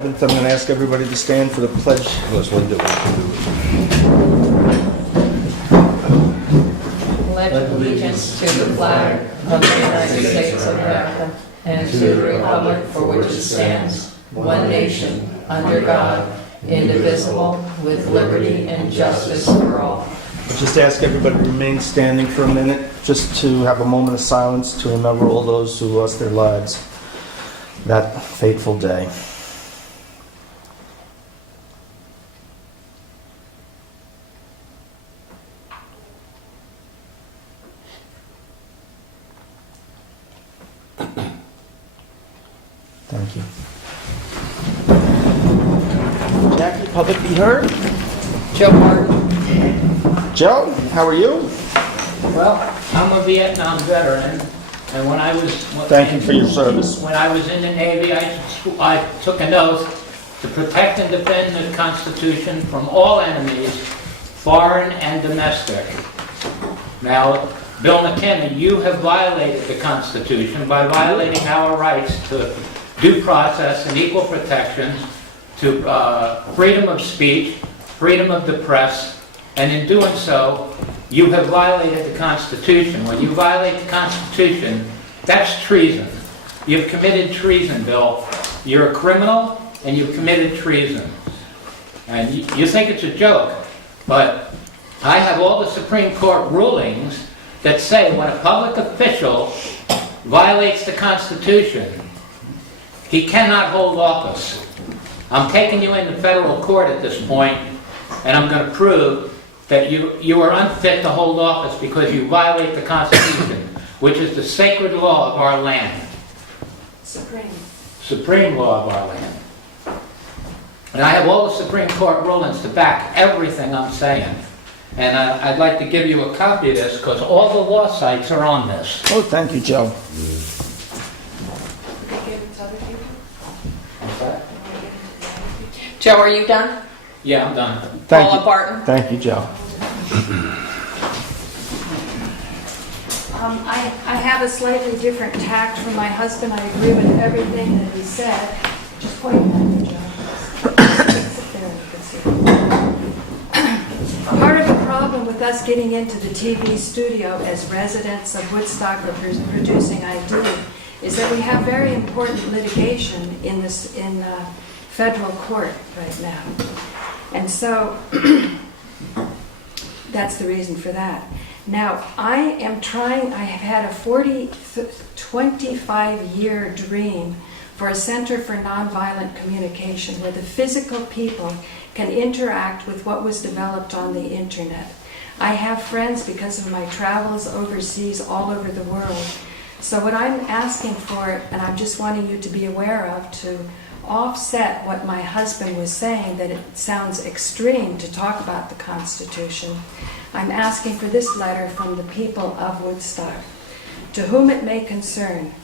I'm going to ask everybody to stand for the pledge. Unless Linda wants to do it. Pledge allegiance to the flag of the United States of America and to the republic for which it stands, one nation, under God, indivisible, with liberty and justice for all. I'll just ask everybody to remain standing for a minute, just to have a moment of silence to remember all those who lost their lives that fateful day. Thank you. Jackie, public be heard. Joe Martin. Joe, how are you? Well, I'm a Vietnam veteran, and when I was... Thank you for your service. When I was in the Navy, I took an oath to protect and defend the Constitution from all enemies, foreign and domestic. Now, Bill McKinney, you have violated the Constitution by violating our rights to due process and equal protections, to freedom of speech, freedom of the press, and in doing so, you have violated the Constitution. When you violate the Constitution, that's treason. You've committed treason, Bill. You're a criminal, and you've committed treason. And you think it's a joke, but I have all the Supreme Court rulings that say when a public official violates the Constitution, he cannot hold office. I'm taking you into federal court at this point, and I'm going to prove that you are unfit to hold office because you violate the Constitution, which is the sacred law of our land. Supreme law of our land. And I have all the Supreme Court rulings to back everything I'm saying. And I'd like to give you a copy of this because all the law sites are on this. Oh, thank you, Joe. Joe, are you done? Yeah, I'm done. Thank Paula you. Barton. Thank you, Joe. I have a slightly different tact from my husband. I agree with everything that he said. Just point at me, John. Sit there and you can see. Part of the problem with us getting into the TV studio as residents of Woodstock or producing ID is that we have very important litigation in federal court right now. And so that's the reason for that. Now, I have had a 25-year dream for a Center for Nonviolent Communication where the physical people can interact with what was developed on the internet. I have friends because of my travels overseas all over the world. So what I'm asking for, and I'm just wanting you to be aware of, to offset what my husband was saying, that it sounds extreme to talk about the Constitution, I'm asking for this letter from the people of Woodstock. To whom it may concern,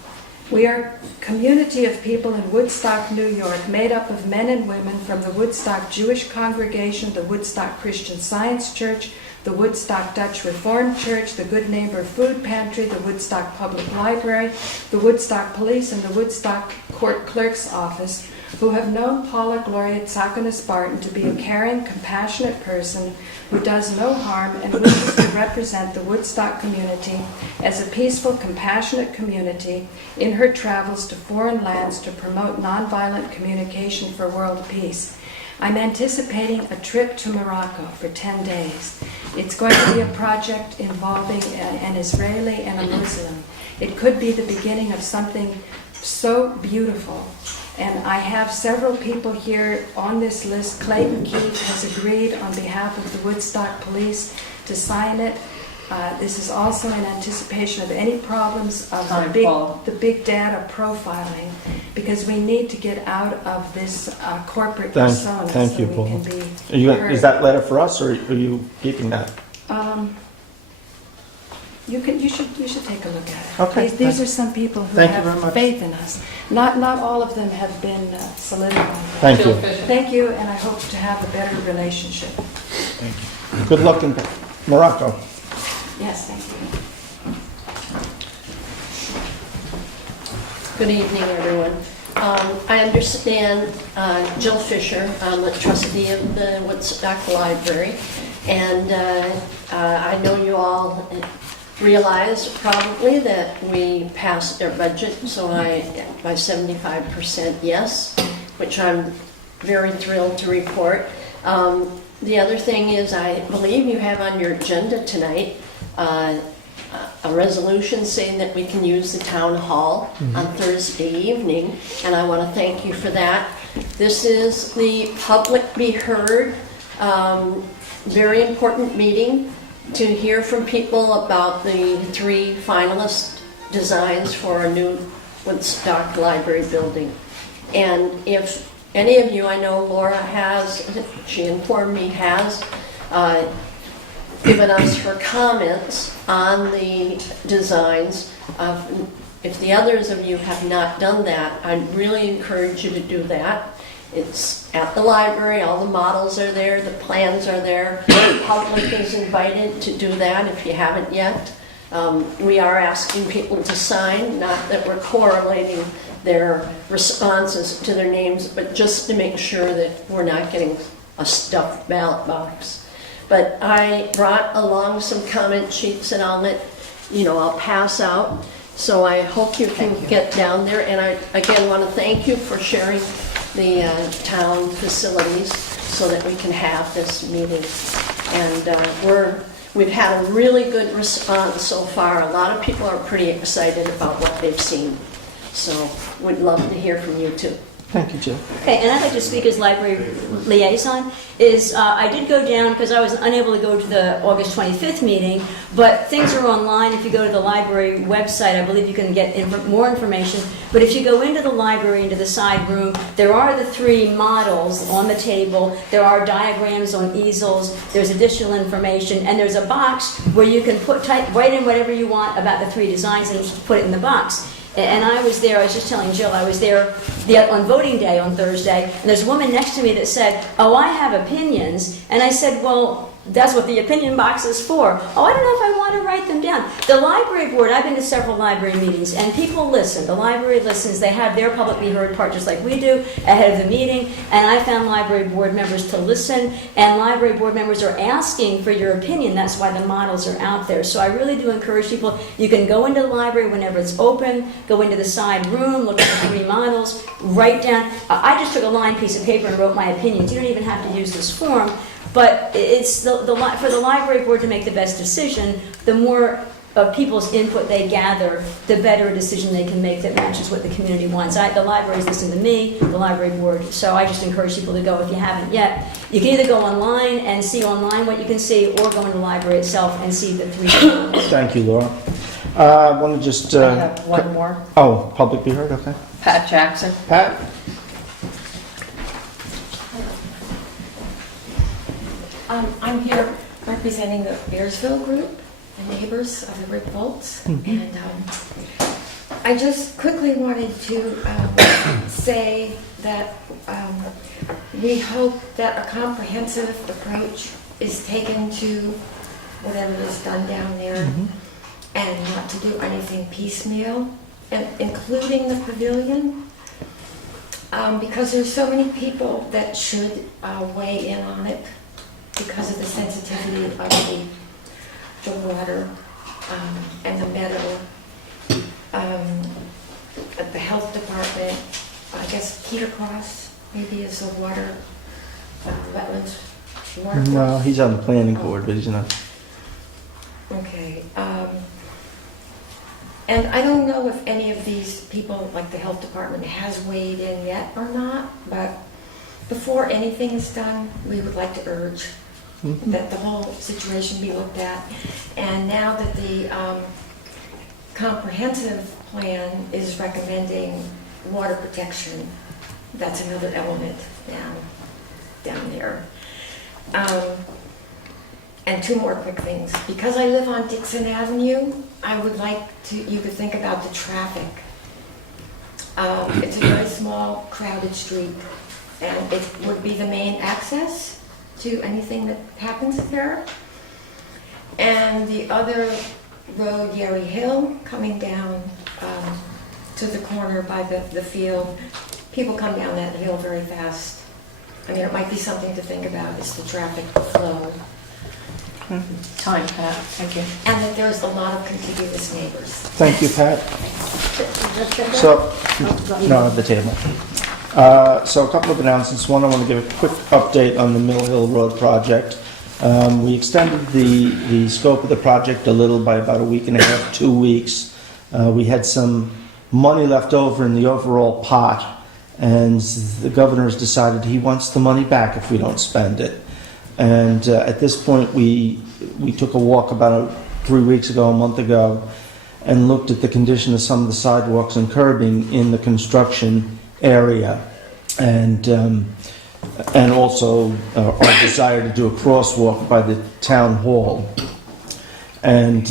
we are a community of people in Woodstock, New York, made up of men and women from the Woodstock Jewish congregation, the Woodstock Christian Science Church, the Woodstock Dutch Reformed Church, the Good Neighbor Food Pantry, the Woodstock Public Library, the Woodstock Police, and the Woodstock Court Clerk's Office, who have known Paula Gloria Tsakonis Barton to be a caring, compassionate person who does no harm and wishes to represent the Woodstock community as a peaceful, compassionate community in her travels to foreign lands to promote nonviolent communication for world peace. I'm anticipating a trip to Morocco for 10 days. It's going to be a project involving an Israeli and a Muslim. It could be the beginning of something so beautiful. And I have several people here on this list. Clayton Keith has agreed on behalf of the Woodstock Police to sign it. This is also in anticipation of any problems of the big data profiling, because we need to get out of this corporate persona Thank so you, we Paul. can be heard. Is that letter for us, or are you keeping that? You should take a look at it. Okay, These are some people who Thank you very have much. faith in us. Not all of them have been solidified. Thank you. Thank you, and I hope to have a better relationship. Good luck in Morocco. Yes, thank you. Good evening, everyone. I understand Jill Fisher, I'm a trustee of the Woodstock Library, and I know you all realize probably that we passed our budget, so by 75% yes, which I'm very thrilled to report. The other thing is, I believe you have on your agenda tonight a resolution saying that we can use the town hall on Thursday evening, and I want to thank you for that. This is the Public Be Heard, very important meeting to hear from people about the 3 finalist designs for a new Woodstock Library building. And if any of you, I know Laura has, she informed me, has given us her comments on the designs. If the others of you have not done that, I really encourage you to do that. It's at the library, all the models are there, the plans are there. The public is invited to do that if you haven't yet. We are asking people to sign, not that we're correlating their responses to their names, but just to make sure that we're not getting a stuffed ballot box. But I brought along some comment sheets and I'll pass out. So I hope you can get down there. And I, again, want to thank you for sharing the town facilities so that we can have this meeting. And we've had a really good response so far. A lot of people are pretty excited about what they've seen. So we'd love to hear from you too. Thank you, Jill. Okay, and I'd like to speak as library liaison. I did go down because I was unable to go to the August 25th meeting, but things are online. If you go to the library website, I believe you can get more information. But if you go into the library, into the side room, there are the 3 models on the table. There are diagrams on easels. There's additional information, and there's a box where you can write in whatever you want about the 3 designs and put it in the box. And I was there, I was just telling Jill, I was there on voting day on Thursday, and there's a woman next to me that said, "Oh, I have opinions." And I said, "Well, that's what the opinion box is for." "Oh, I don't know if I want to write them down." The library board, I've been to several library meetings, and people listen. The library listens. They have their publicly heard part just like we do ahead of the meeting, and I found library board members to listen, and library board members are asking for your opinion. That's why the models are out there. So I really do encourage people, you can go into the library whenever it's open, go into the side room, look at the 3 models, write down. I just took a lined piece of paper and wrote my opinions. You don't even have to use this form. But it's for the library board to make the best decision. The more of people's input they gather, the better a decision they can make that matches what the community wants. The library's listening to me, the library board, so I just encourage people to go if you haven't yet. You can either go online and see online what you can see, or go into the library itself and see the 3 models. Thank you, Laura. I want to just... I have one more. Oh, Public Be Heard, okay. Pat Jackson. Pat? I'm here representing the Bearsville group, the neighbors of the Revolts, and I just quickly wanted to say that we hope that a comprehensive approach is taken to whatever is done down there, and not to do anything piecemeal, and including the pavilion, because there's so many people that should weigh in on it, because of the sensitivity of the water and the meadow. At the health department, I guess Peter Cross maybe is a water wetlands water. No, he's on the planning board, but he's not. Okay. And I don't know if any of these people, like the health department, has weighed in yet or not, but before anything is done, we would like to urge that the whole situation be looked at. And now that the comprehensive plan is recommending water protection, that's another element down there. And 2 more quick things. Because I live on Dixon Avenue, I would like you to think about the traffic. It's a very small, crowded street, and it would be the main access to anything that happens there. And the other road, Yeri Hill, coming down to the corner by the field, people come down that hill very fast. I mean, it might be something to think about, is the traffic flow. Time, Pat, thank you. And that there's a lot of contiguous neighbors. Thank you, Pat. So, no, at the table. So a couple of announcements. One, I want to give a quick update on the Mill Hill Road project. We extended the scope of the project a little by about a week and a half, 2 weeks. We had some money left over in the overall pot, and the governor has decided he wants the money back if we don't spend it. And at this point, we took a walk about 3 weeks ago, a month ago, and looked at the condition of some of the sidewalks and curbing in the construction area, and also our desire to do a crosswalk by the town hall. And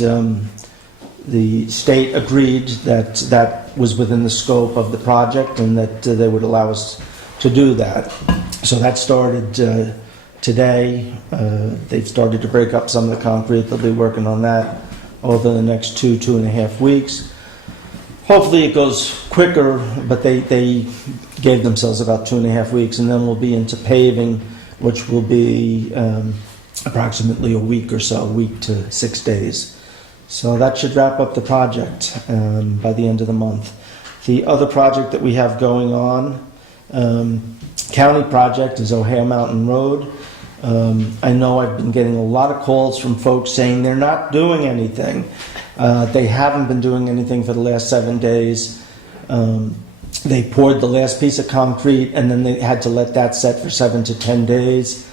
the state agreed that that was within the scope of the project and that they would allow us to do that. So that started today. They've started to break up some of the concrete. They'll be working on that over the next 2.5 weeks. Hopefully it goes quicker, but they gave themselves about 2.5 weeks, and then we'll be into paving, which will be approximately a week or so, a week to 6 days. So that should wrap up the project by the end of the month. The other project that we have going on, county project, is O'Hare Mountain Road. I know I've been getting a lot of calls from folks saying they're not doing anything. They haven't been doing anything for the last 7 days. They poured the last piece of concrete, and then they had to let that set for 7 to 10 days.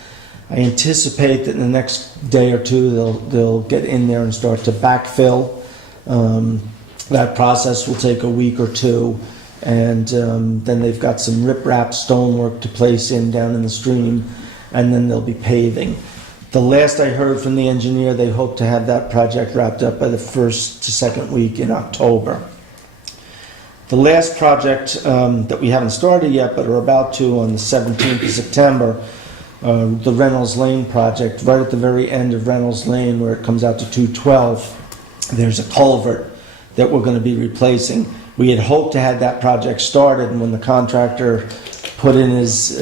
I anticipate that in the next day or two they'll get in there and start to backfill. That process will take a week or two, and then they've got some riprap stonework to place in down in the stream, and then they'll be paving. The last I heard from the engineer, they hope to have that project wrapped up by the first to second week in October. The last project that we haven't started yet, but are about to on the 17th of September, the Reynolds Lane project. Right at the very end of Reynolds Lane, where it comes out to 212, there's a culvert that we're going to be replacing. We had hoped to have that project started, and when the contractor put in his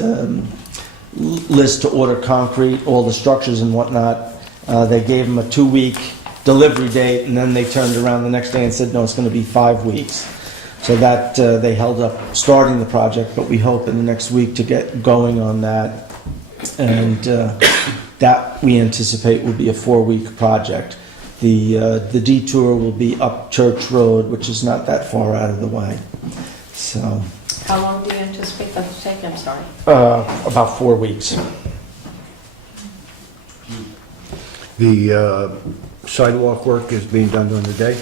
list to order concrete, all the structures and whatnot, they gave him a 2-week delivery date, and then they turned around the next day and said, no, it's going to be 5 weeks. So that they held up starting the project, but we hope in the next week to get going on that. And that we anticipate will be a 4-week project. The detour will be up Church Road, which is not that far out of the way. So How long do you anticipate that to take? I'm sorry. about 4 weeks. The sidewalk work is being done during the day?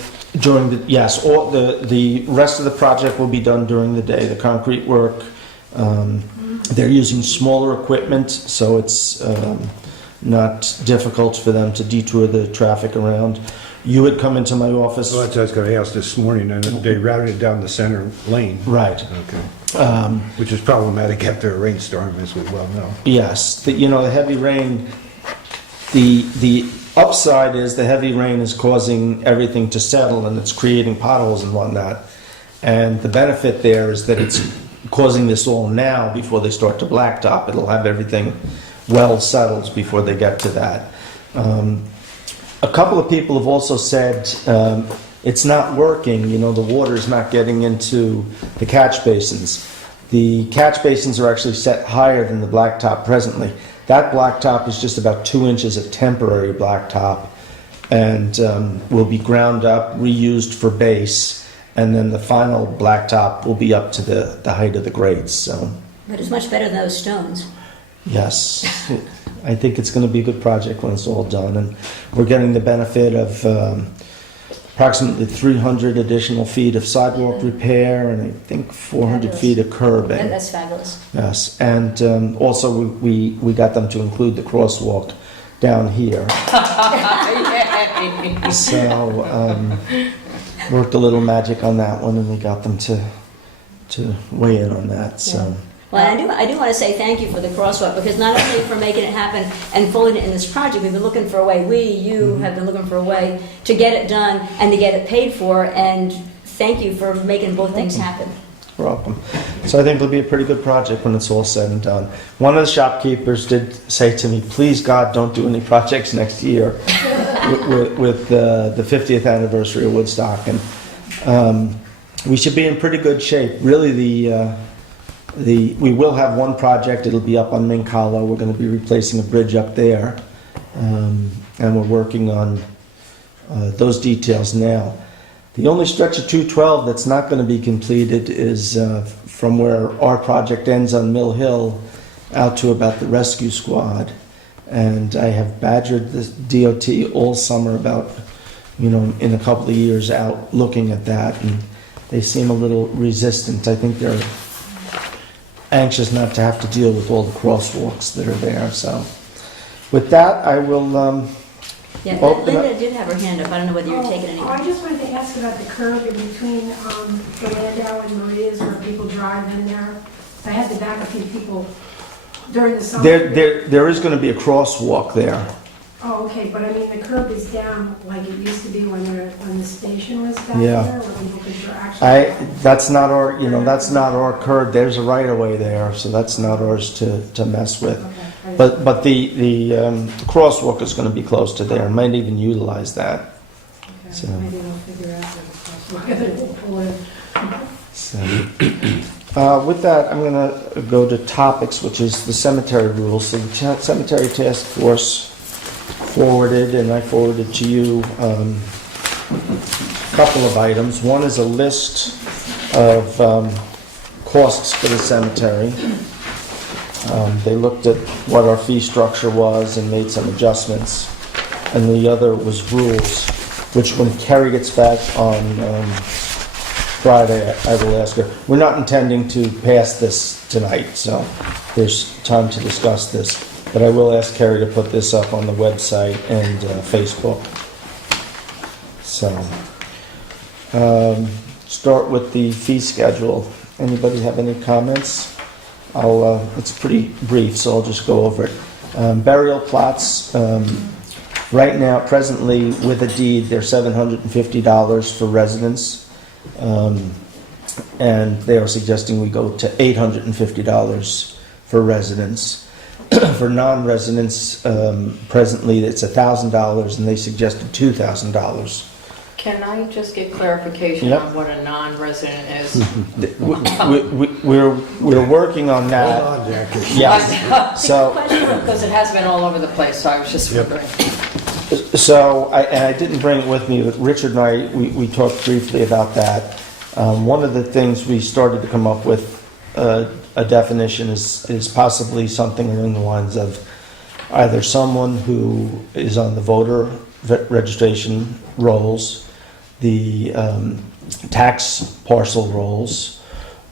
Yes, all the rest of the project will be done during the day. The concrete work, they're using smaller equipment, so it's not difficult for them to detour the traffic around. You had come into my office. Well, that's what I was going to ask this morning, and they routed it down the center lane. Right. Okay. Which is problematic after a rainstorm, as we well know. Yes, the heavy rain, the upside is the heavy rain is causing everything to settle, and it's creating potholes and whatnot. And the benefit there is that it's causing this all now before they start to blacktop. It'll have everything well settled before they get to that. A couple of people have also said it's not working. The water's not getting into the catch basins. The catch basins are actually set higher than the blacktop presently. That blacktop is just about 2 inches of temporary blacktop, and will be ground up, reused for base, and then the final blacktop will be up to the height of the grades. So, But it's much better than those stones. yes, I think it's going to be a good project when it's all done, and we're getting the benefit of approximately 300 additional feet of sidewalk repair, and I think 400 feet of curbing. And that's fabulous. Yes, and also we got them to include the crosswalk down here. So worked a little magic on that one, and we got them to weigh in on that. So. Well, I do want to say thank you for the crosswalk, because not only for making it happen and folding it in this project, we've been looking for a way, you have been looking for a way to get it done and to get it paid for, and thank you for making both things happen. You're welcome. So I think it'll be a pretty good project when it's all said and done. One of the shopkeepers did say to me, please God, don't do any projects next year with the 50th anniversary of Woodstock. And we should be in pretty good shape. Really, we will have one project. It'll be up on Mink Hollow. We're going to be replacing a bridge up there. And we're working on those details now. The only stretch of 212 that's not going to be completed is from where our project ends on Mill Hill out to about the rescue squad. And I have badgered the DOT all summer about, in a couple of years out looking at that. And they seem a little resistant. I think they're anxious not to have to deal with all the crosswalks that are there. So with that, I will... Yeah, Open Linda did have her hand up. I don't know whether you were taking any. I just wanted to ask about the curb in between the Landau and Maria's where people drive in there. I had to back a few people during the summer. There is going to be a crosswalk there. Oh, okay, but I mean, the curb is down like it used to be when the station was back Yeah. there, when people could actually... That's not our curb. There's a right of way there, so that's not ours to mess with. Okay. But the crosswalk is going to be close to there. Might even utilize that. Okay, So- maybe we'll figure out whether we'll pull in. So, with that, I'm going to go to topics, which is the cemetery rules. So the cemetery task force forwarded, and I forwarded to you a couple of items. One is a list of costs for the cemetery. They looked at what our fee structure was and made some adjustments. And the other was rules, which when Kerry gets back on Friday, I will ask her. We're not intending to pass this tonight, so there's time to discuss this. But I will ask Kerry to put this up on the website and Facebook. So, start with the fee schedule. Anybody have any comments? It's pretty brief, so I'll just go over it. Burial plots, right now, presently, with a deed, they're $750 for residents. And they are suggesting we go to $850 for residents. For non-residents, presently, it's $1,000, and they suggested $2,000. Can I just get clarification Yep. on what a non-resident is? We're working on Hold that. on, Jackie. Yes. So, Because it has been all over the place, so I was just Yep. wondering. I didn't bring it with me, but Richard and I, we talked briefly about that. One of the things we started to come up with a definition is possibly something along the lines of either someone who is on the voter registration rolls, the tax parcel rolls,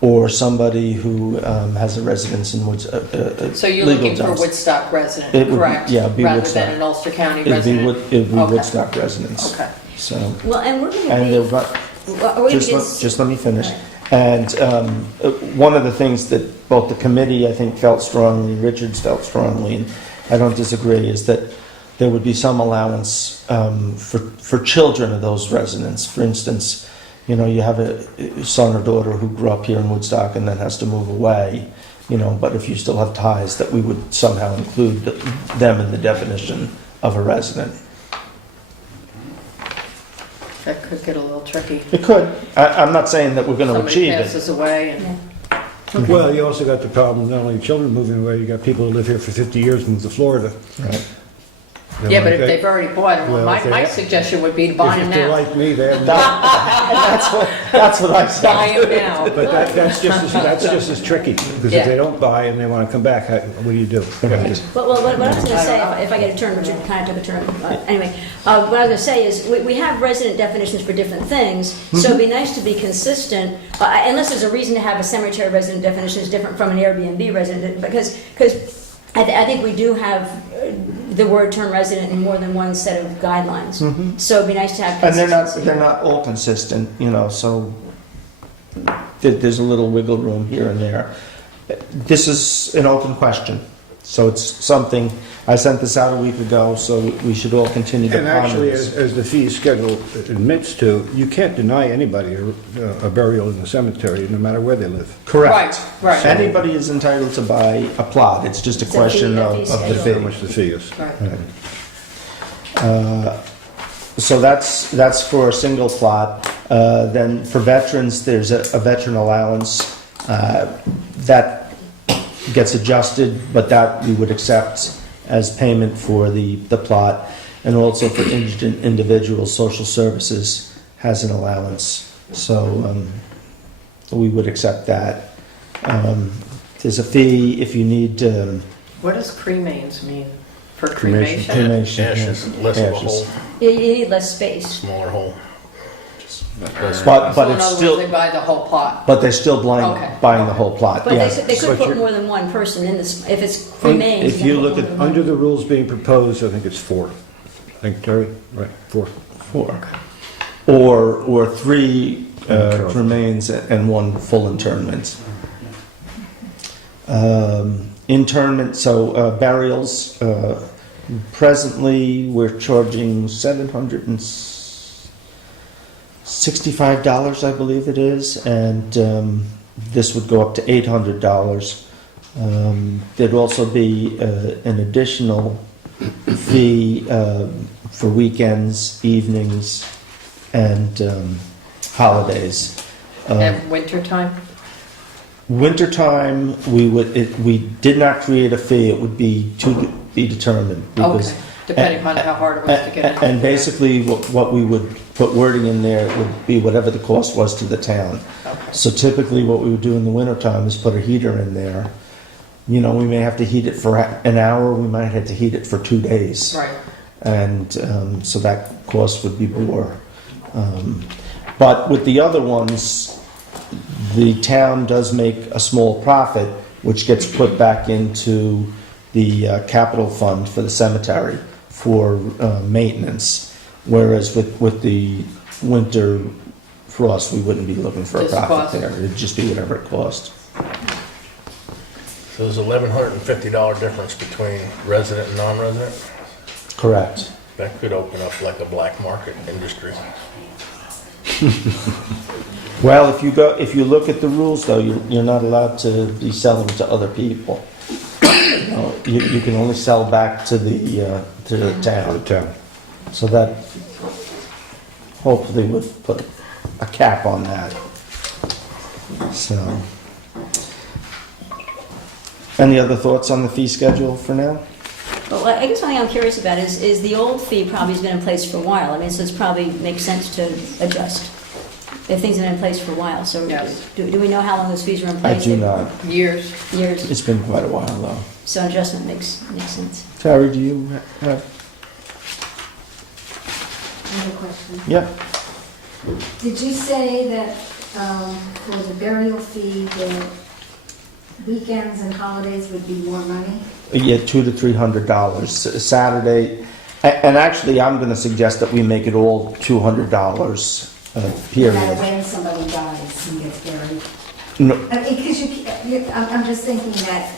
or somebody who has a residence in Woods. So you're legal looking for jobs. Woodstock resident, It would be- correct? yeah, it'd be Rather Woodstock. than an Ulster County It'd be, resident? it'd be Okay. Woodstock residents. Okay. So, Well, and we're going to and be. they've got, Are we gonna just let me finish. Right. And one of the things that both the committee, I think, felt strongly, Richards felt strongly, and I don't disagree, is that there would be some allowance for children of those residents. For instance, you have a son or daughter who grew up here in Woodstock and then has to move away, but if you still have ties, that we would somehow include them in the definition of a resident. That could get a little tricky. It could. I'm not saying that we're going to Somebody achieve it. passes away and... Well, you also got the problem, not only children moving away, you got people who live here for 50 years and move to Florida. Right. Yeah, but if they've already bought them, Well, my if they- my suggestion would be to buy them If they're now. like me, they have That's what I said. Buy them now. But that's just as tricky, because Yeah. if they don't buy and they want to come back, what do you do? Well, what I was going to say, if I get a turn, Richard kind of took a turn. Anyway, what I was going to say is we have resident definitions for different things, so it'd be nice to be consistent, unless there's a reason to have a cemetery resident definition is different from an Airbnb resident, because I think we do have the word term resident in more than one set of guidelines. So it'd be nice to have And consistency. they're not all consistent, so there's a little wiggle room here and there. This is an open question. So it's something, I sent this out a week ago, so we should all continue to And ponder actually, this. as the fee schedule admits to, you can't deny anybody a burial in the cemetery, no matter where they live. Correct. Right. Anybody is entitled to buy a plot, it's just a It's a question fee, a of fee the schedule. How fee. much the fee is. Right. So that's for a single plot. Then for veterans, there's a veteran allowance that gets adjusted, but that we would accept as payment for the plot. And also for indigent individuals, social services has an allowance. So we would accept that. There's a fee if you need What does cremains mean? For Cremation. cremation? cremation. Ashes, yeah, less of a ashes. hole, You need less space. smaller hole. But So in it's other still, words, they buy the whole plot? but they're still Okay. buying the whole plot, But yes. they could But put you're- more than one person in this, if it's cremains. If they you put look more at than one. Under the rules being proposed, I think it's 4. I think, Terry? Right, 4. 4. Or 3 Internment. remains and 1 full internment. Internment, so burials, presently we're charging $765, I believe it is, and this would go up to $800. There'd also be an additional fee for weekends, evenings, and holidays. And wintertime? Wintertime, we did not create a fee. It would be to be determined. Because, Okay, depending on how hard it was to get it. and basically, what we would put wording in there would be whatever the cost was to the town. Okay. So typically, what we would do in the wintertime is put a heater in there. You know, we may have to heat it for an hour. We might have to heat it for 2 days. Right. And so that cost would be more. But with the other ones, the town does make a small profit, which gets put back into the capital fund for the cemetery for maintenance. Whereas with the winter frost, we wouldn't be looking for a Just profit cost. there. It'd just be whatever it cost. So there's $1,150 difference between resident and non-resident? Correct. That could open up like a black market industry. Well, if you look at the rules, though, you're not allowed to be selling to other people. You can only sell back to the For the town. town. So that hopefully would put a cap on that. So, any other thoughts on the fee schedule for now? Well, I guess one thing I'm curious about is the old fee probably has been in place for a while. I mean, so it's probably makes sense to adjust if things have been in place for a while. So Yes. do we know how long those fees were in I place? do not. Years. Years. It's been quite a while, though. So adjustment makes sense. Terry, do you have? I have a question. Yeah. Did you say that for the burial fee, the weekends and holidays would be more money? Yeah, $200 to $300 Saturday, and actually, I'm going to suggest that we make it all $200 No matter period. when somebody dies and gets buried? No, Because I'm just thinking that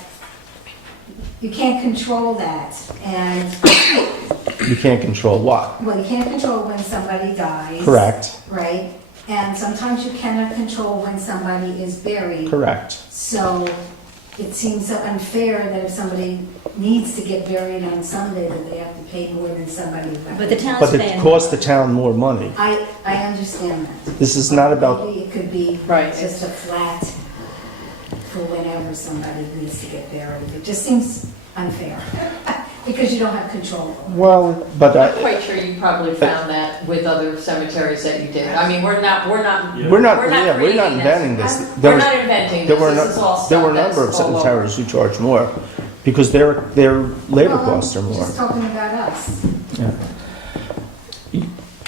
you can't control that, and, you can't control what. well, you can't control when somebody dies. Correct. Right? And sometimes you cannot control when somebody is buried. Correct. So it seems so unfair that if somebody needs to get buried on Sunday, that they have to pay more than somebody who got But the buried. town's But it paying. costs the town more money. I understand that. This is not about, Maybe it could be Right. just a flat for whenever somebody needs to get buried. It just seems unfair, because you don't have control. well, but I'm quite sure you probably found that with other cemeteries that you did. I mean, we're not we're not, We're not yeah, we're not creating inventing this. this. We're not inventing There this. were This is all there were a stuff number of that's all over. cemeteries who charge more because their labor Well, costs are I'm more. just talking about us.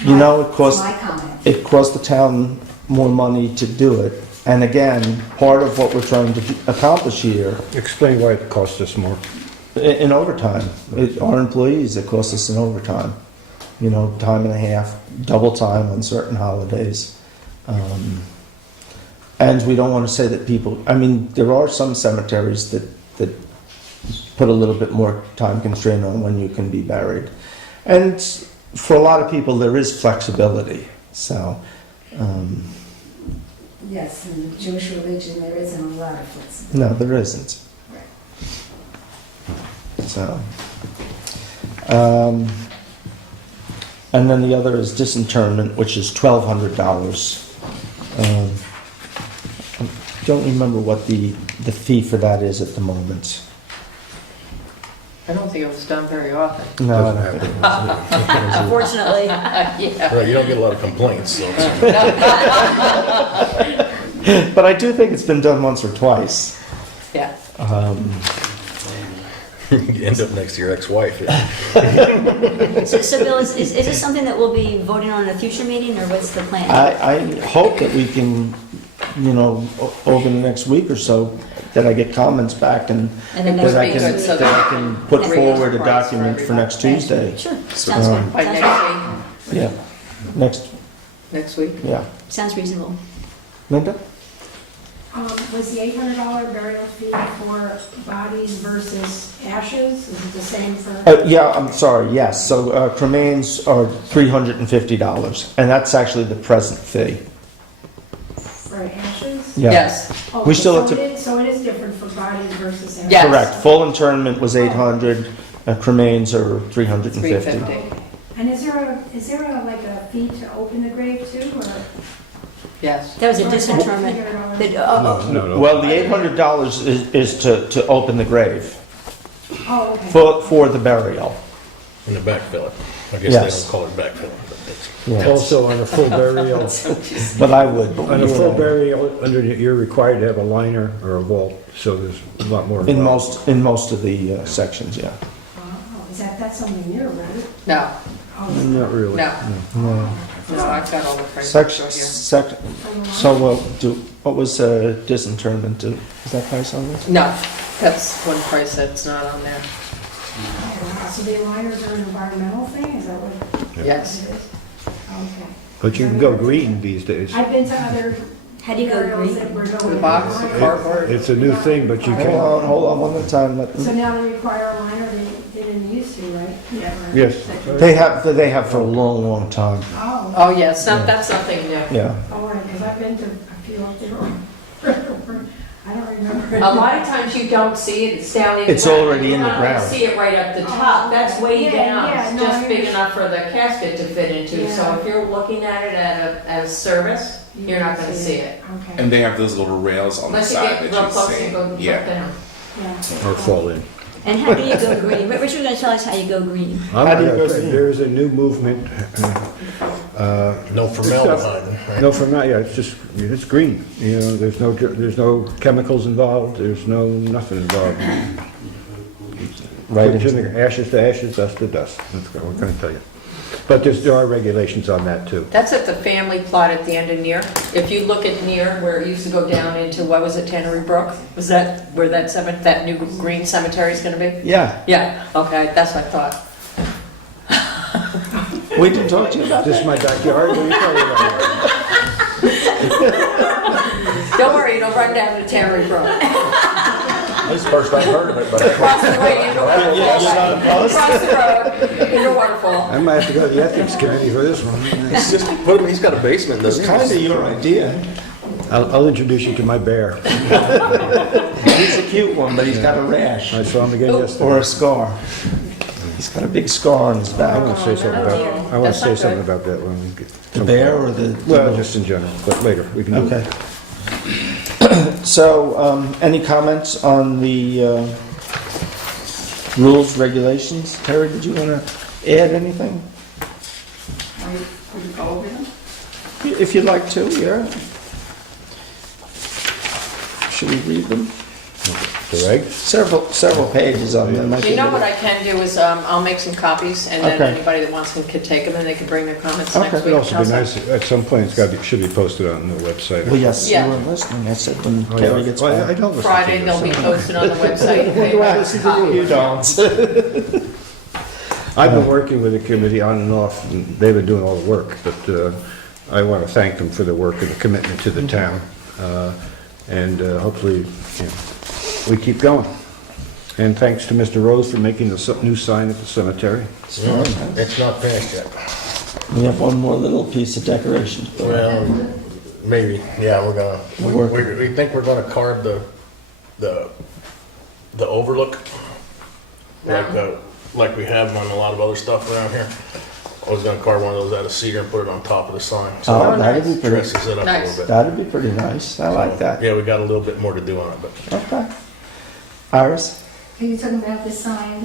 You know, it That's costs, my comment. it costs the town more money to do it. And again, part of what we're trying to accomplish here, Explain why it costs us more. in overtime, our employees, it costs us in overtime. You know, time and a half, double time on certain holidays. And we don't want to say that people, I mean, there are some cemeteries that put a little bit more time constraint on when you can be buried. And for a lot of people, there is flexibility. So, Yes, in the Jewish religion, there isn't a lot of flexibility. no, there isn't. So, and then the other is disinterment, which is $1,200. I don't remember what the fee for that is at the moment. I don't think it was done very often. No, I Doesn't don't think happen. it was. Unfortunately. Yeah. Right, you don't get a lot of complaints, so it's- But I do think it's been done once or twice. Yeah. you end up next to your ex-wife. So Bill, is this something that we'll be voting on in a future meeting, or what's the plan? I hope that we can, over the next week or so, that I get comments back and And then that I next can, week, so that I can put Raise forward a price for document for next Tuesday. Sure, sounds good. By Sounds next Yeah, next, week? yeah. Sounds reasonable. Linda? Was the $800 burial fee for bodies versus ashes? Is it the same for? Yeah, I'm sorry, yes. So cremains are $350, and that's actually the present fee. For ashes? Yeah. Yes. Okay, still so have to- it is- So it is different for bodies versus ashes? Yes. Correct. Full internment was 800, cremains are 350. 350. And is there like a fee to open the grave too, or? Yes. That was a or is that disinterment. $300? The- No. Well, the $800 is to open the grave Oh, okay. for the burial. In the backfill. I guess Yes. they don't call it backfill. But it's- Yeah. Also, on a full burial, But I would. on a full burial, you're required to have a liner or a vault, so there's a lot more. In involved. most of the sections, yeah. Oh, is that's something new, right? No, Oh, Not really. no, No. no, I've got all the prices Section, right here. so what was disinterment? Is that price on this? No, that's one price that's not on there. So the aligners are an environmental thing, is that what? Yes. It is? Okay. But you can go green these days. I've been to other How do you go burials green? that were going. The box, in. cardboard. It's a new thing, but you Hold can, on, one at a time. So now they require a liner, they didn't used to, right? Yeah. yes. They have for a long, long time. Oh, Oh, yes, that's something new. Yeah. all right, because I've been to a few up there. I don't remember. A lot of times you don't see it, it's down in the It's ground. already in the You don't ground. see it right up the top, that's way Yeah, down. yeah, It's no, just I big understand. enough for the casket to fit into, so Yeah. if you're looking at it at a service, you're not gonna see it. Okay. And they have those little rails on the Unless you side get that real you close see. and go look Yeah. down. Yeah. Or fall in. And how do you go green? Richard was going to tell us how you go green. How do you go green? There's a new movement. No formaldehyde. right? No, from that, yeah, it's green. There's no chemicals involved, there's no nothing involved. Right. Ashes to ashes, dust to dust. That's what can I tell you? But there are regulations on that too. That's at the family plot at the end of Near. If you look at Near, where it used to go down into, what was it, Tannery Brook? Was that where that new green cemetery is gonna be? Yeah. Yeah, okay, that's what I thought. We didn't talk to you about This is my backyard, what are you talking about? Don't worry, it'll run down to Tannery Brook. This is the first I've heard of it, but Across the way into You're not opposed? Across the road into Waterfall. I might have to go to the ethics committee for this one. it's just, put him, he's got a basement, It's doesn't he? kind of your idea. I'll introduce you to my bear. He's a cute one, but he's got a rash I saw him again yesterday. or a scar. He's got a big scar on his I back. want to say something about, I want That's to say not something good. about that when we get. The bear or the... Well, just in general, but later, we can do it. Okay. So, any comments on the rules, regulations? Terry, did you want to add anything? If you'd like to, yeah. Should we read them? The regs? Several pages on them. I You think. know what I can do is, I'll make some copies, and then Okay. anybody that wants them could take them, and they can bring their comments Okay. next week. It'd also be How's that? nice, at some point, should be posted on the website. Well, yes, Yeah. you were listening. I said when Oh, yeah. Terry gets Well, I back. don't listen to Friday, you, they'll be so- posted on the website. Well, do I listen to you? You don't. I've been working with the committee on and off, and they've been doing all the work, but I want to thank them for the work and the commitment to the town. And hopefully, we keep going. And thanks to Mr. Rose for making the new sign at the cemetery. It's not finished yet. We have one more little piece of decoration to put on. Well, maybe, yeah, we're gonna, We're we think we're gonna carve the overlook, like we have on a lot of other stuff around here. I was gonna carve one of those out of cedar and put it on top of the sign, so Oh, that'd be it pretty, dresses it up a Nice. little bit. that'd be pretty nice. I like that. Yeah, we got a little bit more to do on it, but Okay. Iris? Are you talking about the sign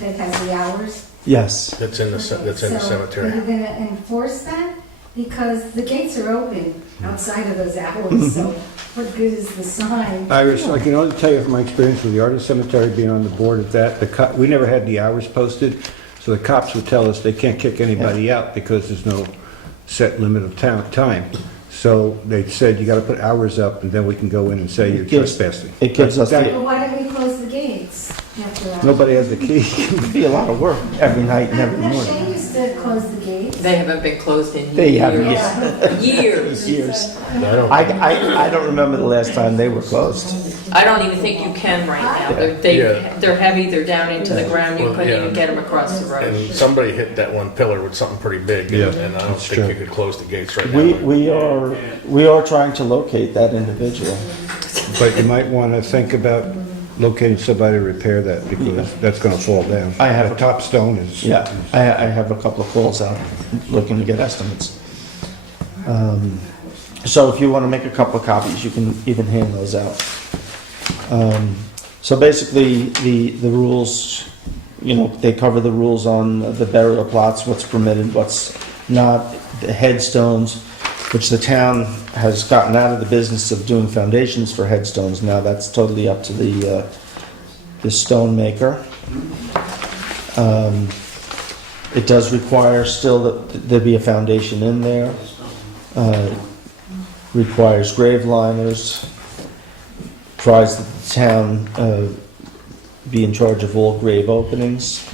that has the hours? Yes. that's in the So, cemetery. are you gonna enforce that? Because the gates are open outside of those hours, so what good is the sign? Iris, I can only tell you from my experience with the Artist Cemetery being on the board of that, we never had the hours posted, so the cops would tell us they can't kick anybody out because there's no set limit of time. So they said, you gotta put hours up, and then we can go in and say you're It gives- trespassing. It gives us, That- Well, why don't we close the gates after that? Nobody has the key. it'd be a lot of work every night and every No, morning. Shane used to close the gates. They haven't been closed in They haven't, years. yeah. Years. Years. I don't, I don't remember the last time they were closed. I don't even think you can right now. They're heavy, they're down into the ground, you Well, couldn't yeah. even get them across the road. and somebody hit that one pillar with something pretty big, Yeah, and I don't that's think true. you could close the gates right now. We are trying to locate that individual. But you might wanna think about locating somebody to repair that, because that's gonna fall down. I have The a- top stone is. Yeah, I have a couple of calls out looking to get estimates. So if you want to make a couple of copies, you can even hand those out. So basically, the rules, they cover the rules on the burial plots, what's permitted, what's not, the headstones, which the town has gotten out of the business of doing foundations for headstones. Now that's totally up to the stone maker. It does require still that there be a foundation in there. Requires grave liners. Tries that the town be in charge of all grave openings.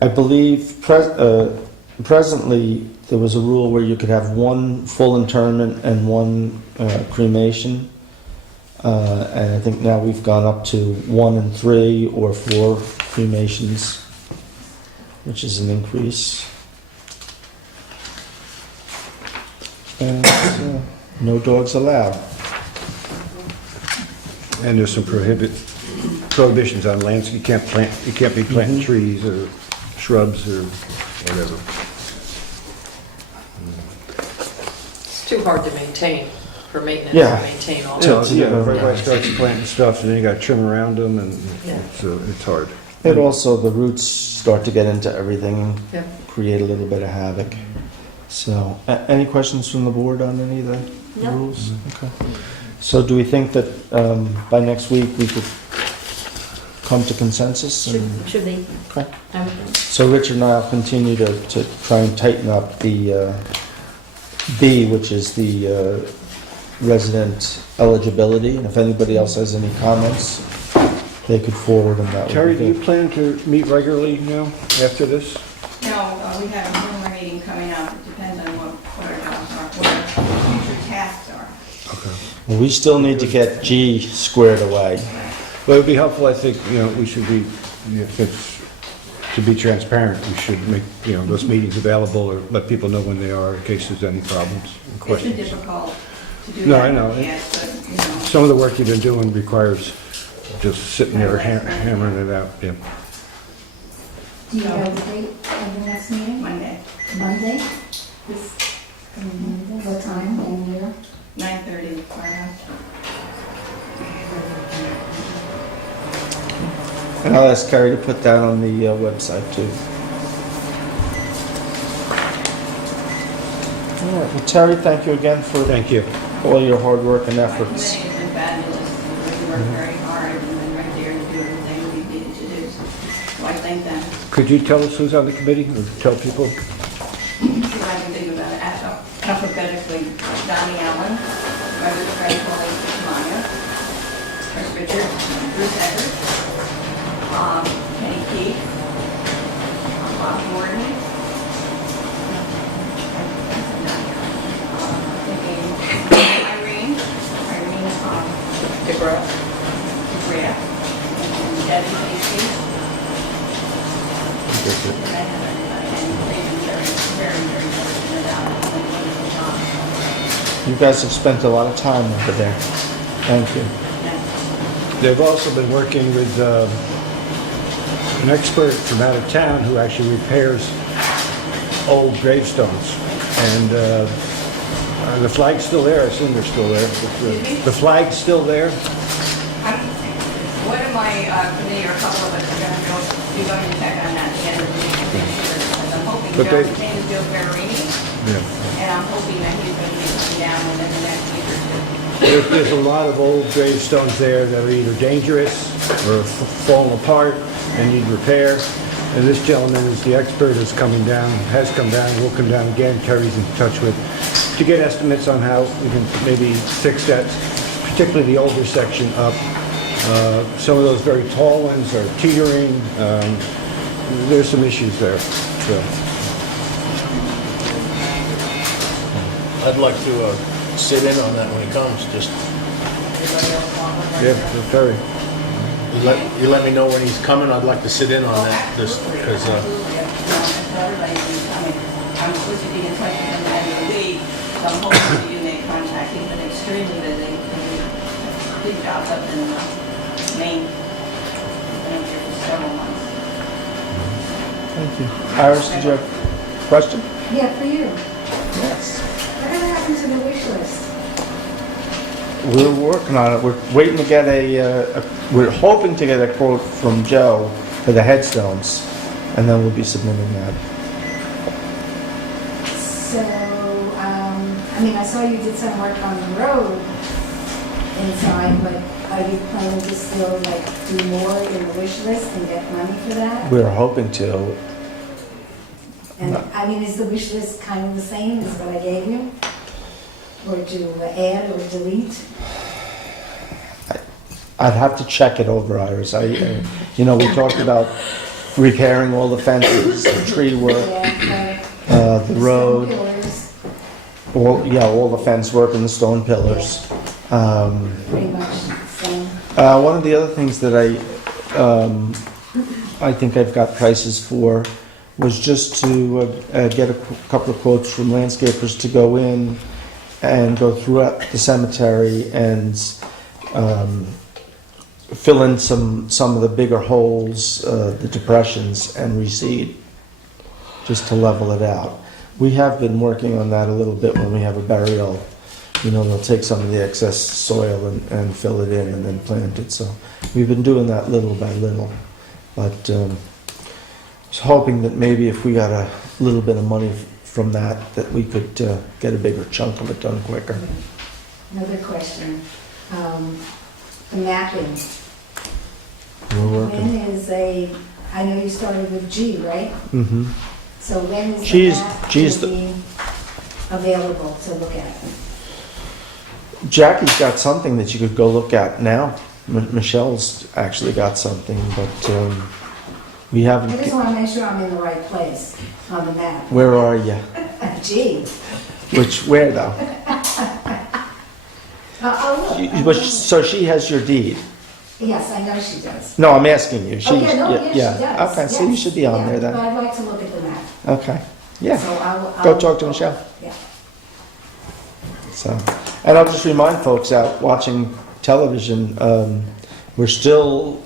I believe presently there was a rule where you could have one full interment and one cremation. And I think now we've gone up to 1 and 3 or 4 cremations, which is an increase. And no dogs allowed. And there's some prohibitions on lands, you can't be planting trees or shrubs or whatever. It's too hard to maintain, for maintenance Yeah. to maintain all Yeah. that. Yeah, everybody starts planting stuff, and then you gotta trim around them, and Yeah. it's hard. It also, the roots start to get into everything and Yeah. create a little bit of havoc. So, any questions from the board on any of the No. rules? Okay. So do we think that by next week we could come to consensus? Should be. Okay. Everything. So Richard and I will continue to try and tighten up the B, which is the resident eligibility, and if anybody else has any comments, they could forward them that way. Terry, do you plan to meet regularly now, after this? No, we have a rumor meeting coming up. It depends on what our future tasks are. Well, we still need to get G squared away. Well, it'd be helpful, I think, we should be, if it's, to be transparent, we should make, those meetings available, or let people know when they are, in case there's any problems and It's been questions. difficult to do No, that I know. in the past, but, Some of the work you've been doing requires just sitting there hammering it out, yeah. Do you know the date of the next meeting? Monday, Monday? This coming Monday? What time and where? 9:30, firehouse. And I'll ask Carrie to put that on the website too. All right, well, Terry, thank you again for Thank you. all your hard work and The efforts. committee has been fabulous. We worked very hard and been right there to do everything we needed to do. So I thank them. Could you tell us who's on the committee, or tell people? See what I can think about it alphabetically. Donnie Allen, Robert Frank, Holly Meyer, Chris Richard, Bruce Everett, Kenny Keith, Bob Gordon, Irene DeGraff. DeGraff, and Debbie Casey. And I have everybody, and they've been very diligent about it, and a wonderful job. You guys have spent a lot of time over there. Thank you. They've also been working with an expert from out of town who actually repairs old gravestones. And the flag's still there, I assume they're still there. The flag's still there? One of my committee, or a couple of us, are going to go, be going to check on that at the end of the week, to make sure, because I'm hoping, But Joe, they- his name is Joe Ferrarini, Yeah. and I'm hoping that he's going to be coming down within the next week or two. There's a lot of old gravestones there that are either dangerous or falling apart and need repair. And this gentleman is the expert who's coming down, has come down, will come down again, Terry's in touch with, to get estimates on how we can maybe fix that, particularly the older section up. Some of those very tall ones are teetering. There's some issues there. So. I'd like to sit in on that when he comes, just, Yeah, Terry. you let me know when he's coming, I'd like to sit in on that, just, because, Absolutely, everybody's been coming. I'm supposed to be in touch with him at the end of the week, so I'm hoping that you make contact. He's been extremely busy. Big jobs up in Maine. He's been here for several months. Thank you. Iris, did you have a question? Yeah, for you. Yes. Whatever happened to the wish list? We're working on it. We're waiting to get we're hoping to get a quote from Joe for the headstones, and then we'll be submitting that. So, I mean, I saw you did some work on the road inside, but are you planning to still like do more in the wish list and get money for that? We're hoping to. And, I mean, is the wish list kind of the same as what I gave you? Or to add or delete? I'd have to check it over, Iris. We talked about repairing all the fences, the tree work, Yeah, the road, pillars, all the fence work and the stone pillars. pretty much the same. One of the other things that I think I've got prices for was just to get a couple of quotes from landscapers to go in and go throughout the cemetery and fill in some of the bigger holes, the depressions, and reseed, just to level it out. We have been working on that a little bit when we have a burial. They'll take some of the excess soil and fill it in and then plant it. So we've been doing that little by little. But I was hoping that maybe if we got a little bit of money from that we could get a bigger chunk of it done quicker. Another question. The mapping. We're working. When is I know you started with G, right? Mm-hmm. So when is G's- the map G's to be available to look at? Jackie's got something that you could go look at now. Michelle's actually got something, but we I haven't. just want to make sure I'm in the right place on the map. Where are you? G. Where though? I'll look. So she has your deed. Yes, I know she does. No, I'm asking you. Oh, yeah, no, yes, she does. Okay, so you Yes, should be on yeah, there But then. I'd like to look at the map. Okay. Yeah. So I'll Go talk to Michelle. Yeah. So, and I'll just remind folks out watching television, we're still,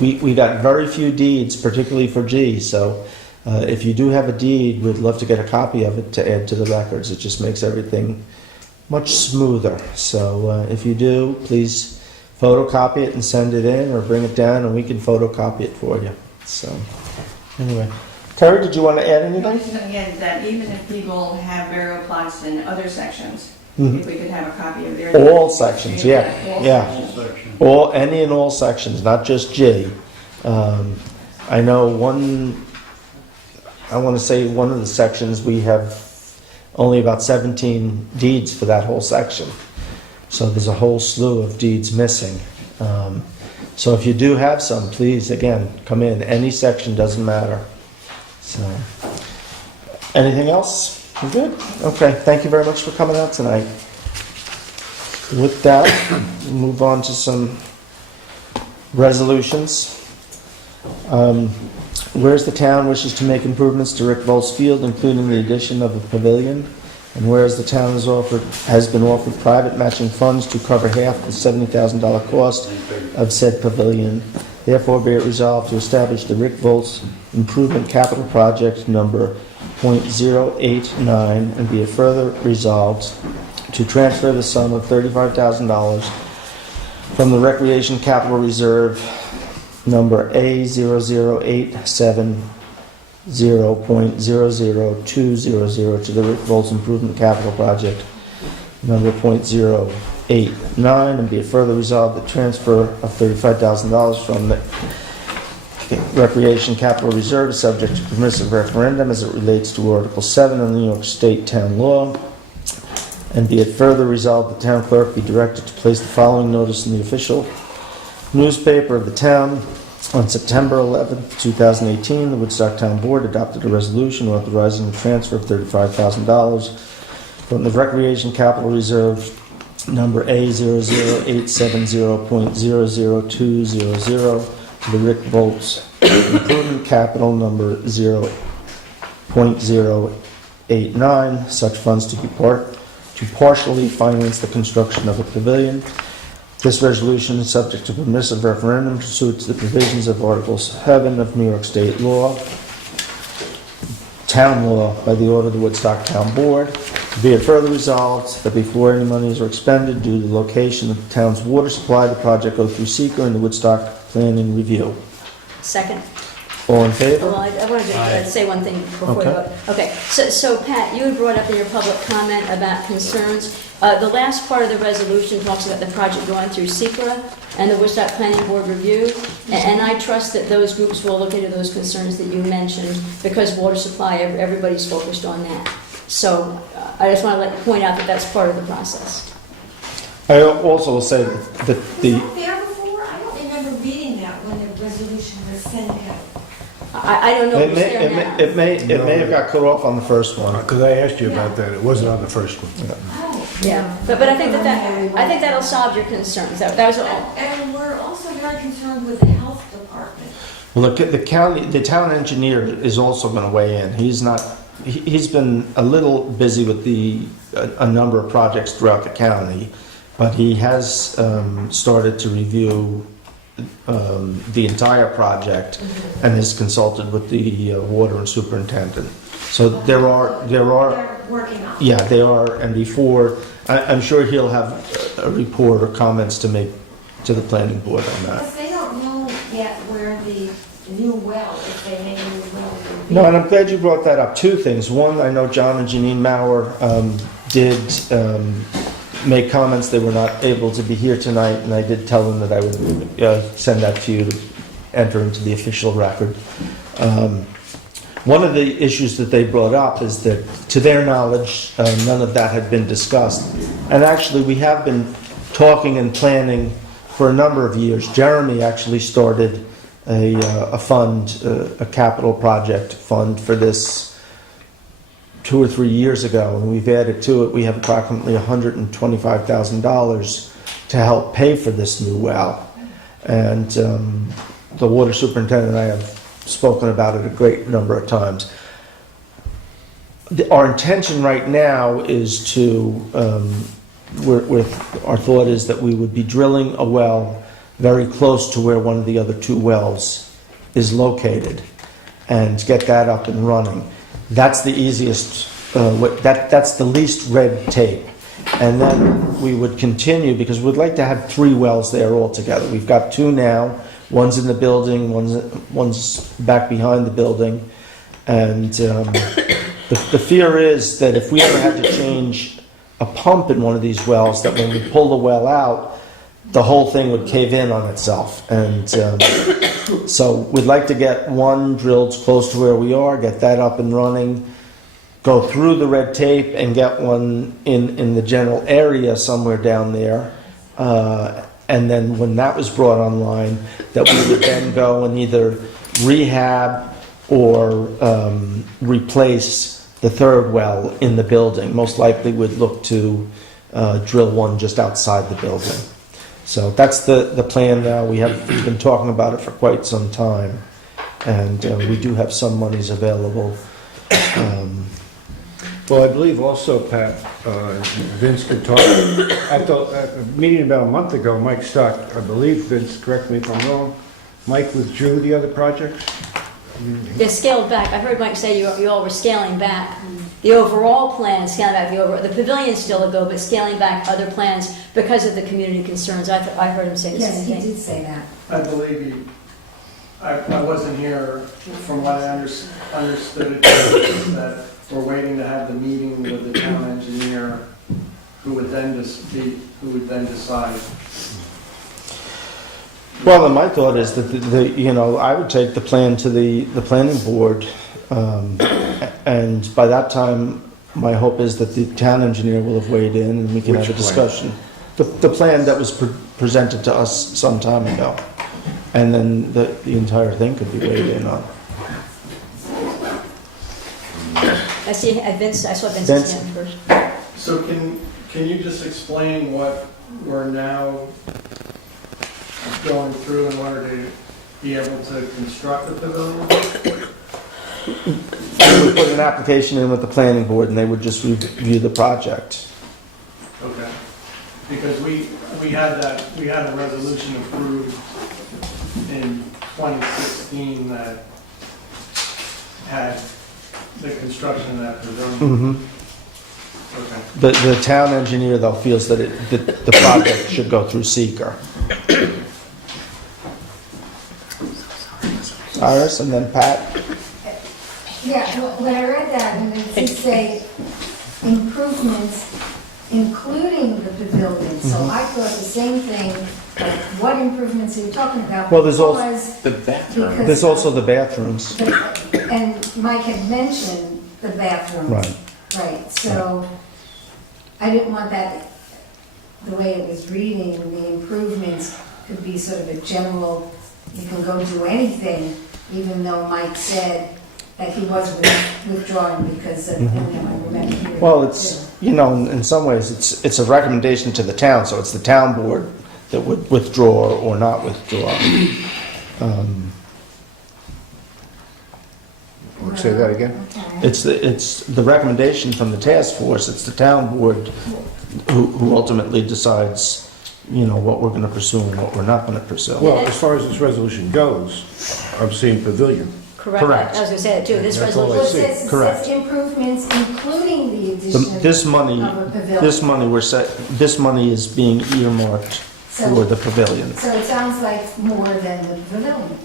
we got very few deeds, particularly for G. So if you do have a deed, we'd love to get a copy of it to add to the records. It just makes everything much smoother. So if you do, please photocopy it and send it in, or bring it down and we can photocopy it for you. So anyway, Terry, did you want to add anything? Again, that even if people have burial plots in other sections, Mhm. if we could have a copy of their. All sections, yeah, All yeah. sections. Any and all sections, not just G. I know I want to say one of the sections, we have only about 17 deeds for that whole section. So there's a whole slew of deeds missing. So if you do have some, please, again, come in. Any section, doesn't matter. So, anything else? We're good? Okay, thank you very much for coming out tonight. With that, we'll move on to some resolutions. Whereas the town wishes to make improvements to Rick Volz Field, including the addition of a pavilion, and whereas the town has been offered private matching funds to cover half the $70,000 cost of said pavilion, therefore be it resolved to establish the Rick Volz Improvement Capital Project number .089, and be it further resolved to transfer the sum of $35,000 from the Recreation Capital Reserve number A00870.00200 to the Rick Volz Improvement Capital Project number .089, and be it further resolved that transfer of $35,000 from the Recreation Capital Reserve is subject to permissive referendum as it relates to Article 7 of the New York State Town Law. And be it further resolved, the town clerk be directed to place the following notice in the official newspaper of the town. On September 11, 2018, the Woodstock Town Board adopted a resolution authorizing the transfer of $35,000 from the Recreation Capital Reserve number A00870.00200 to the Rick Volz Improvement Capital number .089. Such funds to partially finance the construction of a pavilion. This resolution is subject to permissive referendum pursuant to the provisions of Article 7 of New York State law, town law, by the order of the Woodstock Town Board. Be it further resolved that before any monies are expended due to the location of the town's water supply, the project go through seeker and the Woodstock Planning Review. Second. All in favor? Well, I wanted to say one thing before we vote. Okay, so Pat, you had brought up in your public comment about concerns. The last part of the resolution talks about the project going through SECRA and the Woodstock Planning Board review, and I trust that those groups will look into those concerns that you mentioned, because water supply, everybody's focused on that. So I just want to point out that that's part of the process. I also will say that Was that there before? I don't remember reading that when the resolution was sent out. I don't know if it's there now. it may have got cut off on the first one. Because I asked you about that, it wasn't on the first one. Yeah, but I think I think that'll solve your concerns. That was all. And we're also very concerned with the health department. Look, the town engineer is also going to weigh in. He's been a little busy with a number of projects throughout the county, but he has started to review the entire project and has consulted with the water and superintendent. So there are They're working on it. yeah, they are, and before, I'm sure he'll have a report or comments to make to the planning board on that. Because they don't know yet where the new well, if they make a new well, will be. No, and I'm glad you brought that up. Two things. One, I know John and Janine Maurer did make comments. They were not able to be here tonight, and I did tell them that I would send that to you to enter into the official record. One of the issues that they brought up is that, to their knowledge, none of that had been discussed. And actually, we have been talking and planning for a number of years. Jeremy actually started a fund, a capital project fund for this 2 or 3 years ago, and we've added to it. We have approximately $125,000 to help pay for this new well. And the water superintendent and I have spoken about it a great number of times. Our intention right now is to, our thought is that we would be drilling a well very close to where one of the other two wells is located and get that up and running. That's the easiest, that's the least red tape. And then we would continue, because we'd like to have 3 wells there altogether. We've got 2 now. One's in the building, one's back behind the building. And the fear is that if we ever had to change a pump in one of these wells, that when we pull the well out, the whole thing would cave in on itself. And so we'd like to get one drilled close to where we are, get that up and running, go through the red tape and get one in the general area somewhere down there. And then when that was brought online, that we would then go and either rehab or replace the third well in the building. Most likely would look to drill one just outside the building. So that's the plan now. We've been talking about it for quite some time, and we do have some monies available. Well, I believe also, Pat, Vince could talk, at a meeting about a month ago, Mike Stock, I believe, Vince, correct me if I'm wrong, Mike withdrew the other projects? They scaled back. I heard Mike say you all were scaling back. The overall plan, scaling back the pavilion's still a go, but scaling back other plans because of the community concerns. I heard him say the Yes, same he thing. did say that. I believe I wasn't here, from what I understood, it is that we're waiting to have the meeting with the town engineer, who would then decide. Well, and my thought is that I would take the plan to the planning board, and by that time, my hope is that the town engineer will have weighed in and we can Which have a plan? discussion. The plan that was presented to us some time ago, and then the entire thing could be weighed in on. I see Vince. I saw Vince's Vince. hand first. So can you just explain what we're now going through in order to be able to construct the pavilion? We would put an application in with the planning board and they would just review the project. Okay. Because we had a resolution approved in 2016 that had the construction of that pavilion. Okay. The town engineer, though, feels that the project should go through seeker. Iris, and then Pat. Yeah, when I read that, and it did say improvements, including the pavilion, so I thought the same thing, like, what improvements are you talking about? Well, there's also- Because- The bathroom. because- There's also the bathrooms. And Mike had mentioned the bathrooms. Right. Right, so I didn't want that, the way it was reading, the improvements could be sort of a general, you can go do anything, even though Mike said that he was withdrawing because of, I remember hearing. Well, that it's, too. in some ways, it's a recommendation to the town, so it's the town board that would withdraw or not withdraw. Say that again? Okay. It's the recommendation from the task force, it's the town board who ultimately decides, what we're gonna pursue and what we're not gonna pursue. Well, as far as this resolution goes, I'm seeing pavilion. Correct. Correct. I was going to say that too. This That's all I resolution. Well, it says Correct. improvements, including the addition This money, of a pavilion. this money is being earmarked for the pavilion. So it sounds like more than the pavilion.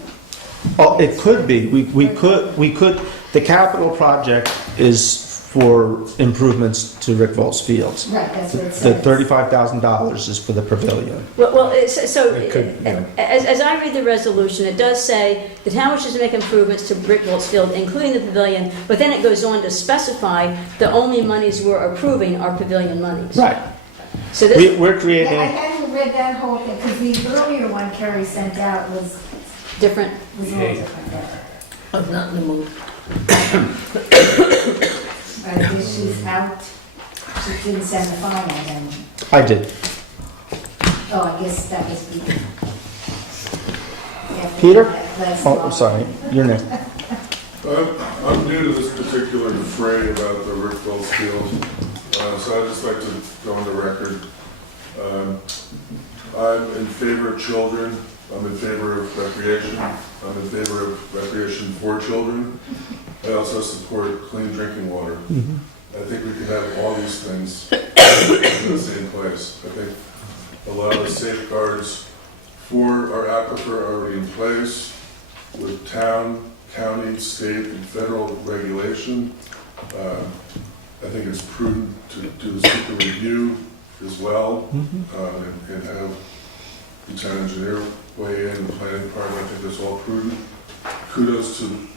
Oh, it could be. We could, the capital project is for improvements to Rick Vols Fields. Right, that's what it The says. $35,000 is for the pavilion. Well, so It could, yeah. as I read the resolution, it does say the town wishes to make improvements to Brickville's Field, including the pavilion, but then it goes on to specify the only monies we're approving are pavilion monies. Right. So this, We're Yeah, I creating, hadn't read that whole thing, because the earlier one Carrie sent out was different. a little different. I'm not in the mood. But I guess she's out, she didn't send the final then. I did. Oh, I guess that was Peter. Yeah, Peter? last Oh, month. I'm sorry, you're next. I'm new to this particular fray about the Rick Vols Field, so I'd just like to go on the record. I'm in favor of children, I'm in favor of recreation, I'm in favor of recreation for children. I also support clean drinking water. I think we can have all these things in the same place. I think a lot of the safeguards for our aquifer are already in place with town, county, state, and federal regulation. I think it's prudent to do the secret review as well, and have the town engineer weigh in, the planning department. I think that's all prudent. Kudos to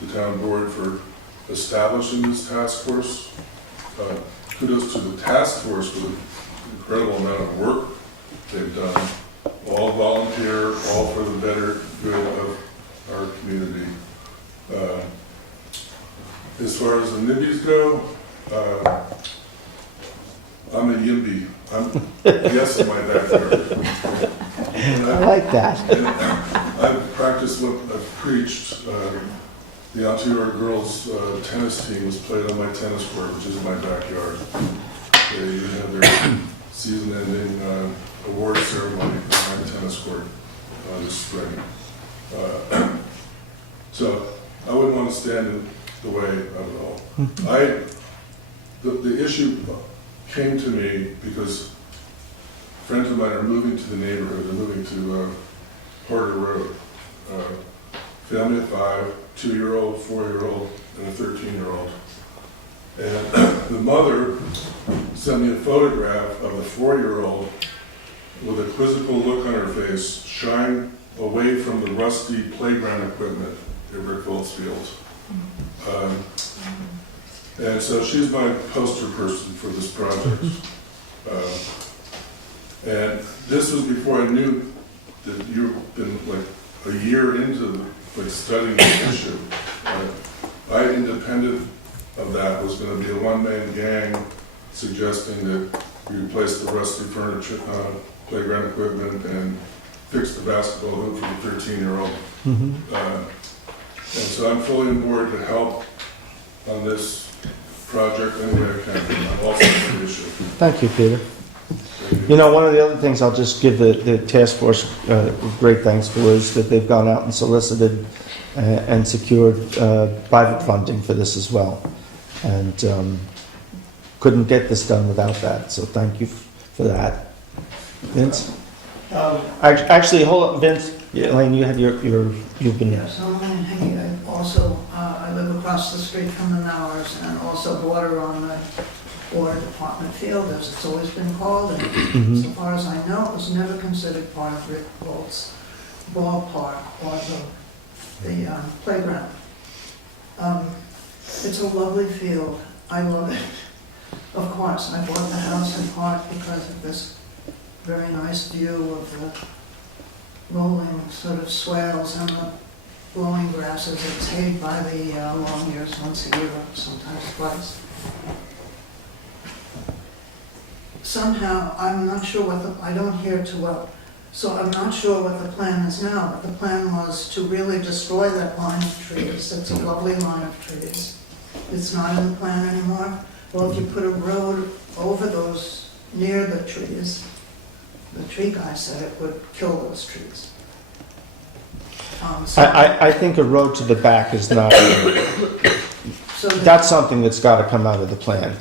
the town board for establishing this task force. Kudos to the task force for the incredible amount of work they've done. All volunteer, all for the better good of our community. As far as the NIMBYs go, I'm a YIMBY. I'm yes in my backyard. I like that. And I've practiced what I've preached. The Ontario girls tennis team was played on my tennis court, which is in my backyard. They had their season-ending award ceremony on my tennis court this spring. So I wouldn't want to stand in the way of it all. The issue came to me because friends of mine are moving to the neighborhood. They're moving to Porter Road. Family of 5, 2-year-old, 4-year-old, and a 13-year-old. And the mother sent me a photograph of the 4-year-old with a quizzical look on her face, shying away from the rusty playground equipment at Rick Volt's field. And so she's my poster person for this project. And this was before I knew that you've been like a year into studying the issue. I, independent of that, was going to be a one-man gang suggesting that we replace the rusty furniture, playground equipment, and fix the basketball hoop for the 13-year-old. And so I'm fully on board to help on this project any way I can. I'm also on the issue. Thank you, Peter. You know, one of the other things I'll just give the task force great thanks for is that they've gone out and solicited and secured private funding for this as well. And couldn't get this done without that, so thank you for that. Vince? Actually, hold up, Vince. Yeah, Elaine, you had you've been... Yes, I'm Elaine Hickey. I live across the street from the Knowers and also border on the water department field, as it's always been called. And so far as I know, it was never considered part of Rick Volt's ballpark or the playground. It's a lovely field. I love it. Of course, I bought the house in part because of this very nice view of the rolling sort of swales and the blowing grasses. It's hayed by the long ears once a year, sometimes twice. Somehow, I'm not sure I don't hear too well, so I'm not sure what the plan is now, but the plan was to really destroy that line of trees. It's a lovely line of trees. It's not in the plan anymore. Well, if you put a road over those, near the trees, the tree guy said it would kill those trees. I think a road to the back is not... That's something that's got to come out of the plan.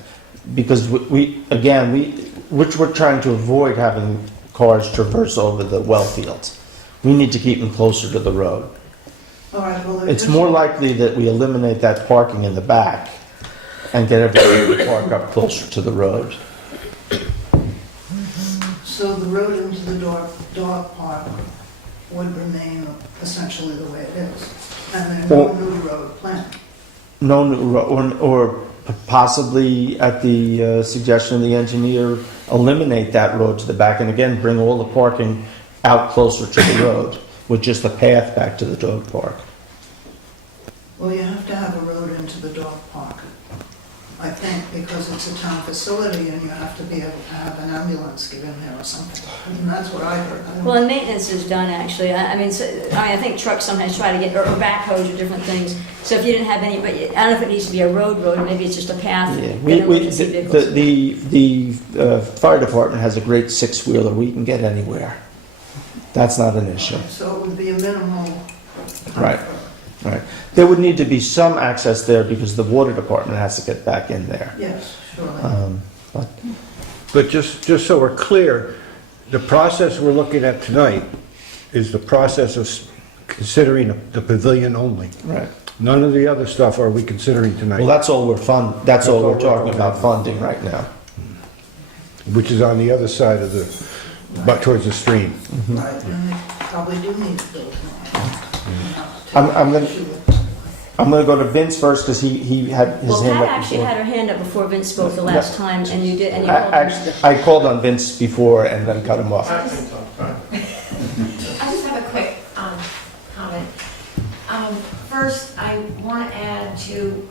Because which we're trying to avoid having cars traverse over the well fields. We need to keep them closer to the road. All right, well, it's more likely that we eliminate that parking in the back and get everybody to park up closer to the road. So the road into the dog park would remain essentially the way it is, and there's no new road planned. No new road, or possibly at the suggestion of the engineer, eliminate that road to the back and again bring all the parking out closer to the road with just a path back to the dog park. Well, you have to have a road into the dog park, I think, because it's a town facility and you have to be able to have an ambulance get in there or something. And that's what I heard. Well, and maintenance is done, actually. I think trucks sometimes try to get, or backhoes or different things. So if you didn't have any, but I don't know if it needs to be a road, maybe it's just a path. Yeah, the fire department has a great 6-wheeler. We can get anywhere. That's not an issue. So it would be a minimal. Right. Right. There would need to be some access there because the water department has to get back in there. Yes, surely. But just so we're clear, the process we're looking at tonight is the process of considering the pavilion only. Right. None of the other stuff are we considering tonight. Well, that's all we're talking about funding right now. Which is on the other side of but towards the stream. Right, and they probably do need to build more. I'm going to go to Vince first because he had his Well, hand Pat up actually before. had her hand up before Vince spoke the last time, and you did. And you I called on Vince before and then cut him off. I just have a quick comment. First, I want to add to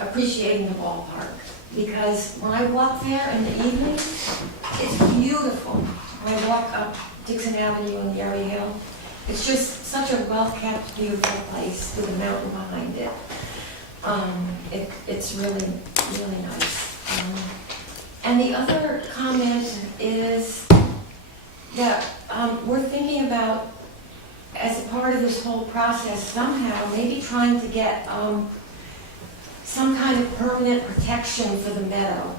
appreciating the ballpark. because when I walk there in the evening, it's beautiful. When I walk up Dixon Avenue and Yeri Hill, it's just such a well-kept, beautiful place with a mountain behind it. It's really, really nice. And the other comment is that we're thinking about, as a part of this whole process, somehow maybe trying to get some kind of permanent protection for the meadow.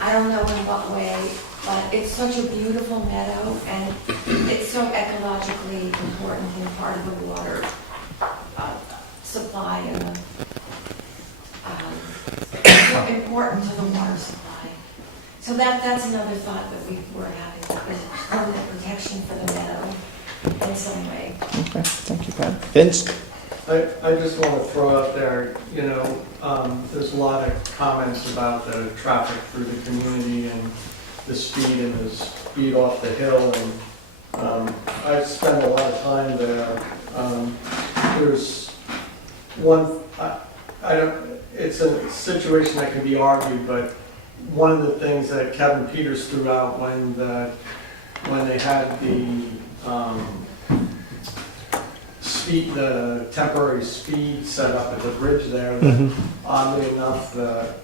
I don't know in what way, but it's such a beautiful meadow, and it's so ecologically important and part of the water supply and important to the water supply. So that's another thought that we were having, is permanent protection for the meadow in some way. Okay, thank you, Pat. Vince? I just want to throw out there, there's a lot of comments about the traffic through the community and the speed off the hill, and I spend a lot of time there. There's one, it's a situation that can be argued, but one of the things that Kevin Peters threw out when they had the temporary speed set up at the bridge there, that oddly enough,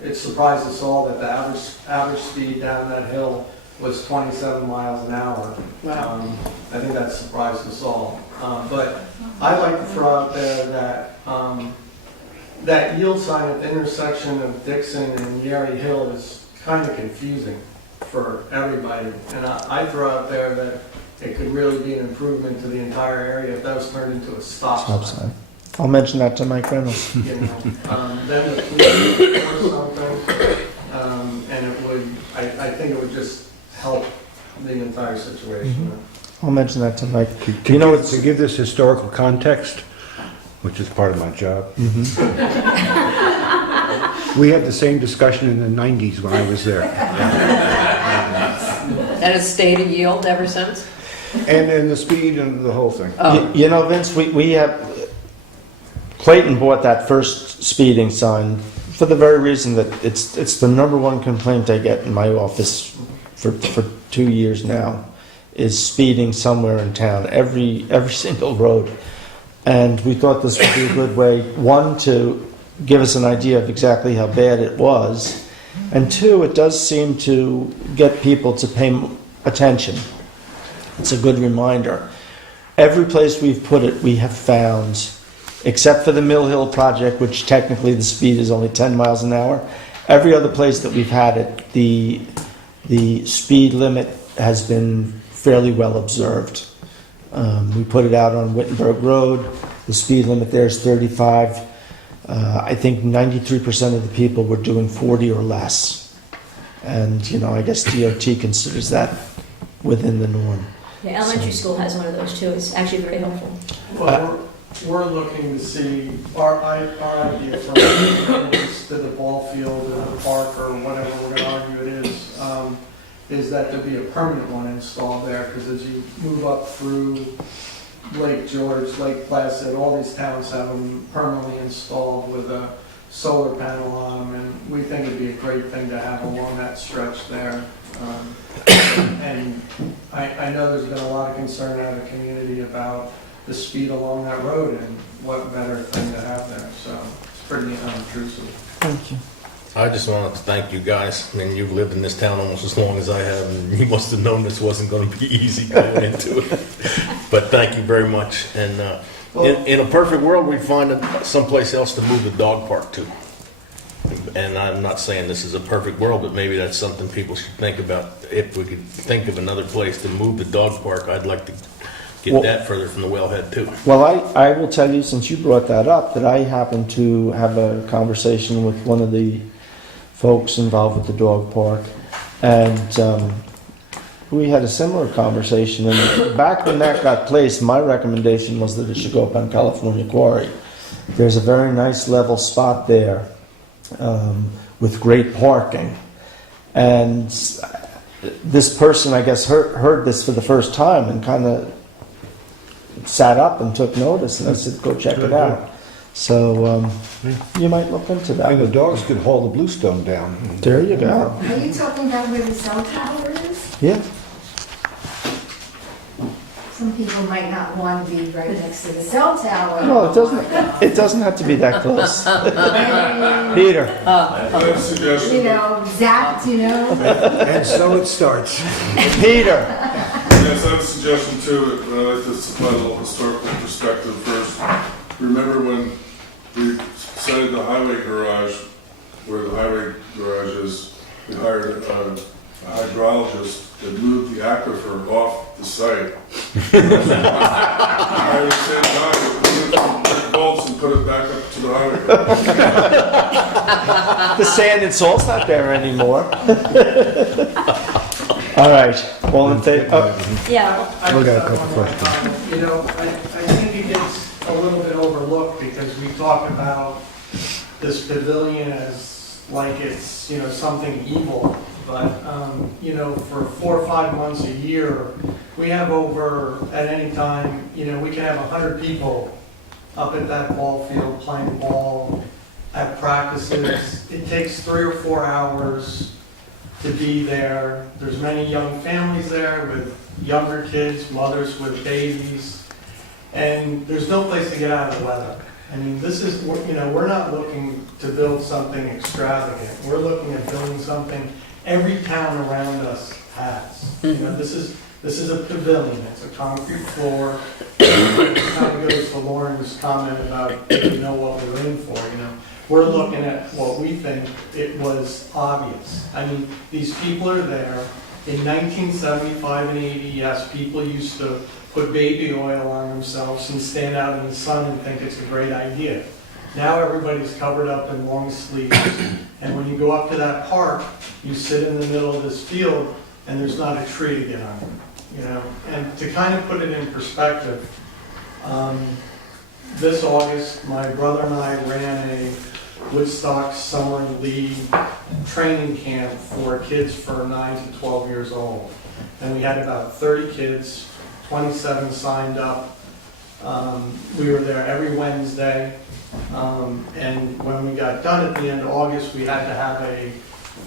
it surprised us all that the average speed down that hill was 27 miles an hour. Wow. I think that surprised us all. But I'd like to throw out there that yield sign at the intersection of Dixon and Yeri Hill is kind of confusing for everybody. And I throw out there that it could really be an improvement to the entire area if that was turned into a stop sign. I'll mention that to Mike Reynolds. Then the police would or something, and it would, I think it would just help the entire situation. I'll mention that to Mike. To give this historical context, which is part of my job, we had the same discussion in the 90s when I was there. That has stayed a yield ever since? And the speed and the whole thing. Vince, we have, Clayton bought that first speeding sign for the very reason that it's the number one complaint I get in my office for 2 years now, is speeding somewhere in town, every single road. And we thought this would be a good way, one, to give us an idea of exactly how bad it was, and two, it does seem to get people to pay attention. It's a good reminder. Every place we've put it, we have found, except for the Mill Hill project, which technically the speed is only 10 miles an hour, every other place that we've had it, the speed limit has been fairly well observed. We put it out on Wittenberg Road. The speed limit there is 35. I think 93% of the people were doing 40 or less. And, I guess DOT considers that within the norm. Yeah, elementary school has one of those too. It's actually very helpful. Well, we're looking to see, our idea from to the ball field or the park or whatever we're going to argue it is that there be a permanent one installed there, because as you move up through Lake George, Lake Placid, all these towns have them permanently installed with a solar panel on them, and we think it'd be a great thing to have along that stretch there. And I know there's been a lot of concern out of the community about the speed along that road, and what better thing to have there, so it's pretty unobtrusive. Thank you. I just wanted to thank you guys. I mean, you've lived in this town almost as long as I have, and you must have known this wasn't going to be easy going into it. But thank you very much. And in a perfect world, we'd find someplace else to move the dog park to. And I'm not saying this is a perfect world, but maybe that's something people should think about. If we could think of another place to move the dog park, I'd like to get that further from the wellhead too. Well, I will tell you, since you brought that up, that I happened to have a conversation with one of the folks involved with the dog park, and we had a similar conversation. And back when that got placed, my recommendation was that it should go up on California Quarry. There's a very nice level spot there with great parking, and this person, I guess, heard this for the first time and kind of sat up and took notice, and I said, go check it out. So you might look into that. And the dogs could haul the bluestone down. There you go. Are you talking about where the cell tower is? Yeah. Some people might not want to be right next to the cell tower. No, it doesn't. It doesn't have to be that close. Peter. I have a suggestion. You know, zapped, you know. And so it starts. Peter. Yes, I have a suggestion too, but I'd like to supply a little historical perspective first. Remember when we cited the highway garage, where the highway garage is, we hired a hydrologist that moved the aquifer off the site. I would say, God, put bolts and put it back up to the highway garage. The sand and salt's not there anymore. All right. All in favor? Oh, Yeah, We got a couple questions. You know, I think it gets a little bit overlooked because we talk about this pavilion as like it's, you know, something evil. But, you know, for 4 or 5 months a year, we have over, at any time, you know, we can have 100 people up at that ball field playing ball at practices. It takes 3 or 4 hours to be there. There's many young families there with younger kids, mothers with babies, and there's no place to get out of the weather. I mean, this is, you know, we're not looking to build something extravagant. We're looking at building something every town around us has. You know, this is a pavilion. It's a concrete floor. It kind of goes to Lauren's comment about, you know, what we're in for, you know. We're looking at what we think it was obvious. I mean, these people are there. In 1975 and 80, yes, people used to put baby oil on themselves and stand out in the sun and think it's a great idea. Now everybody's covered up in long sleeves. And when you go up to that park, you sit in the middle of this field and there's not a tree to get under, you know. And to kind of put it in perspective, this August, my brother and I ran a Woodstock Summer League training camp for kids for 9 to 12 years old. And we had about 30 kids, 27 signed up. We were there every Wednesday. And when we got done at the end of August, we had to have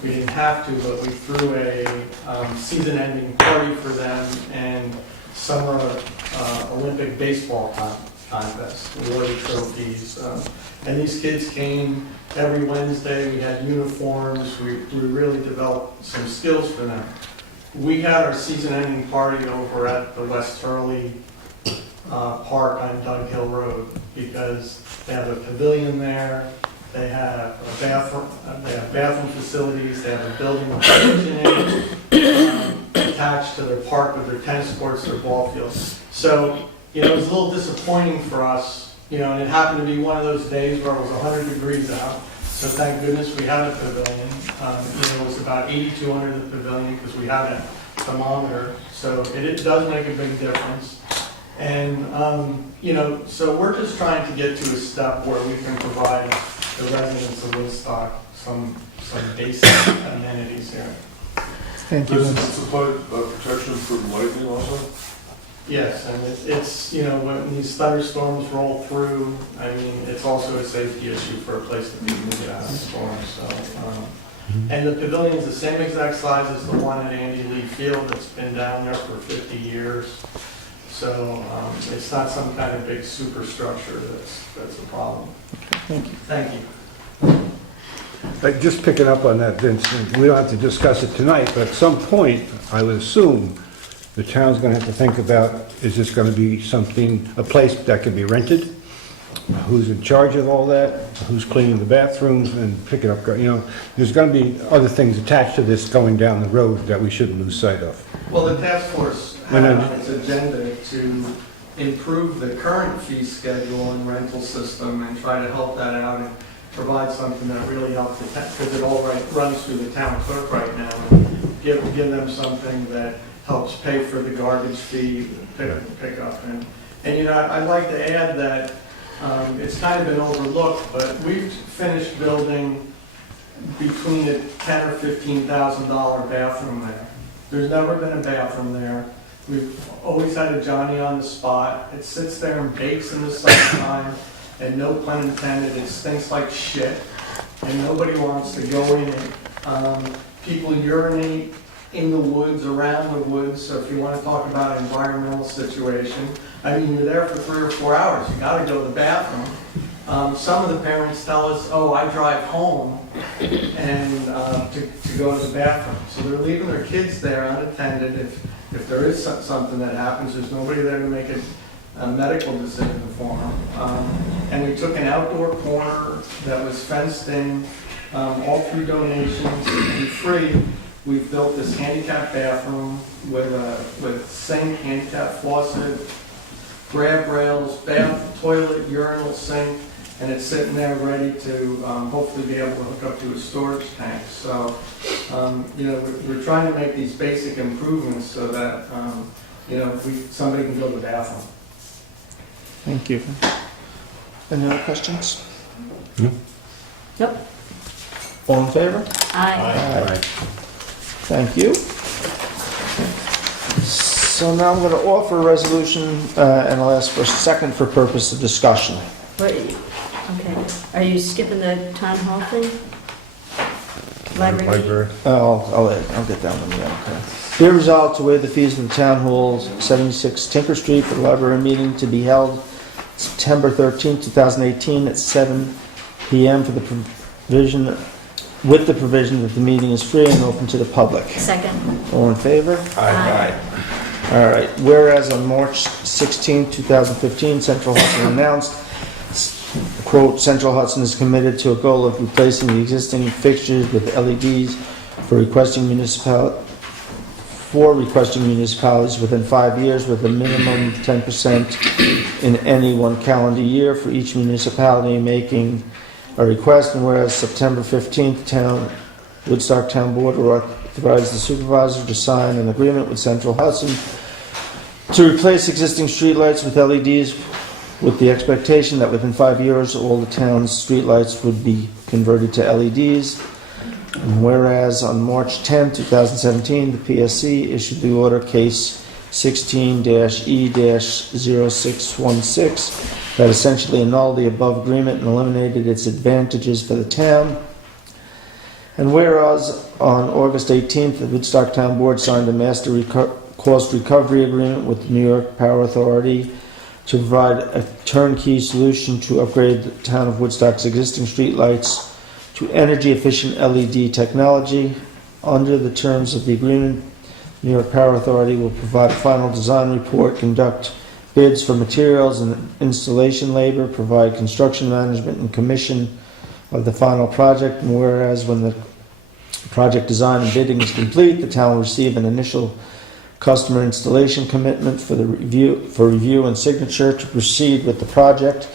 we didn't have to, but we threw a season-ending party for them and summer Olympic baseball contest, awarded trophies. And these kids came every Wednesday. We had uniforms. We really developed some skills for them. We had our season-ending party over at the West Hurley Park on Dug Hill Road because they have a pavilion there. They have a bathroom. They have bathroom facilities. They have a building with a kitchen in it attached to their park with their tennis courts, their ball fields. So, you know, it was a little disappointing for us, you know, and it happened to be one of those days where it was 100 degrees out. So thank goodness we had a pavilion. You know, it was about 82 under the pavilion because we had a thermometer. So it does make a big difference. And, you know, so we're just trying to get to a step where we can provide the residents of Woodstock some basic amenities here. thank you. Does it supply protection from lightning also? Yes, and it's, you know, when these thunderstorms roll through, I mean, it's also a safety issue for a place that people can get out of the storm, so. And the pavilion's the same exact size as the one at Andy Lee Field that's been down there for 50 years. So it's not some kind of big superstructure that's a problem. Thank you. Thank you. Just picking up on that, Vince, we don't have to discuss it tonight, but at some point, I would assume the town's going to have to think about, is this going to be something, a place that can be rented? Who's in charge of all that? Who's cleaning the bathrooms and picking up, you know, there's going to be other things attached to this going down the road that we shouldn't lose sight of. Well, the task force had on its agenda to improve the current fee schedule and rental system and try to help that out and provide something that really helps the town, because it all runs through the town clerk right now, and give them something that helps pay for the garbage fee, pickup. And you know, I'd like to add that it's kind of been overlooked, but we've finished building between a $10,000 or $15,000 bathroom there. There's never been a bathroom there. We've always had a Johnny on the spot. It sits there and bakes in the summertime, and no pun intended, it stinks like shit, and nobody wants to go in it. People urinate in the woods, around the woods, so if you want to talk about an environmental situation, I mean, you're there for 3 or 4 hours, you gotta go to the bathroom. Some of the parents tell us, oh, I drive home and to go to the bathroom. So they're leaving their kids there unattended. If there is something that happens, there's nobody there to make a medical decision for them. And we took an outdoor corner that was fenced in, all through donations and free. We've built this handicap bathroom with sink, handicap faucet, grab rails, bath, toilet, urinal, sink, and it's sitting there ready to hopefully be able to hook up to a storage tank. So, we're trying to make these basic improvements so that, somebody can go to the bathroom. Thank you. Any other questions? Nope. All in favor? Aye. Aye. Thank you. So now I'm going to offer a resolution, and I'll ask for a second for purpose of discussion. Wait, okay. Are you skipping the town hall thing? Library? I'll get that one, yeah, okay. Be it resolved to waive the fees of the town hall, 76 Tinker Street, for the library meeting to be held September 13, 2018 at 7 p.m. for the provision, with the provision that the meeting is free and open to the public. Second. All in favor? Aye. All right. Whereas on March 16, 2015, Central Hudson announced, quote, Central Hudson is committed to a goal of replacing the existing fixtures with LEDs for requesting municipalities within 5 years, with a minimum of 10% in any one calendar year for each municipality making a request. And whereas September 15th, Woodstock Town Board authorized the supervisor to sign an agreement with Central Hudson to replace existing streetlights with LEDs, with the expectation that within 5 years all the town's streetlights would be converted to LEDs. And whereas on March 10, 2017, the PSC issued the order case 16-E-0616 that essentially annulled the above agreement and eliminated its advantages for the town. And whereas on August 18th, the Woodstock Town Board signed a master cost recovery agreement with the New York Power Authority to provide a turnkey solution to upgrade the town of Woodstock's existing streetlights to energy-efficient LED technology. Under the terms of the agreement, New York Power Authority will provide a final design report, conduct bids for materials and installation labor, provide construction management and commission of the final project. And whereas when the project design and bidding is complete, the town will receive an initial customer installation commitment for review and signature to proceed with the project.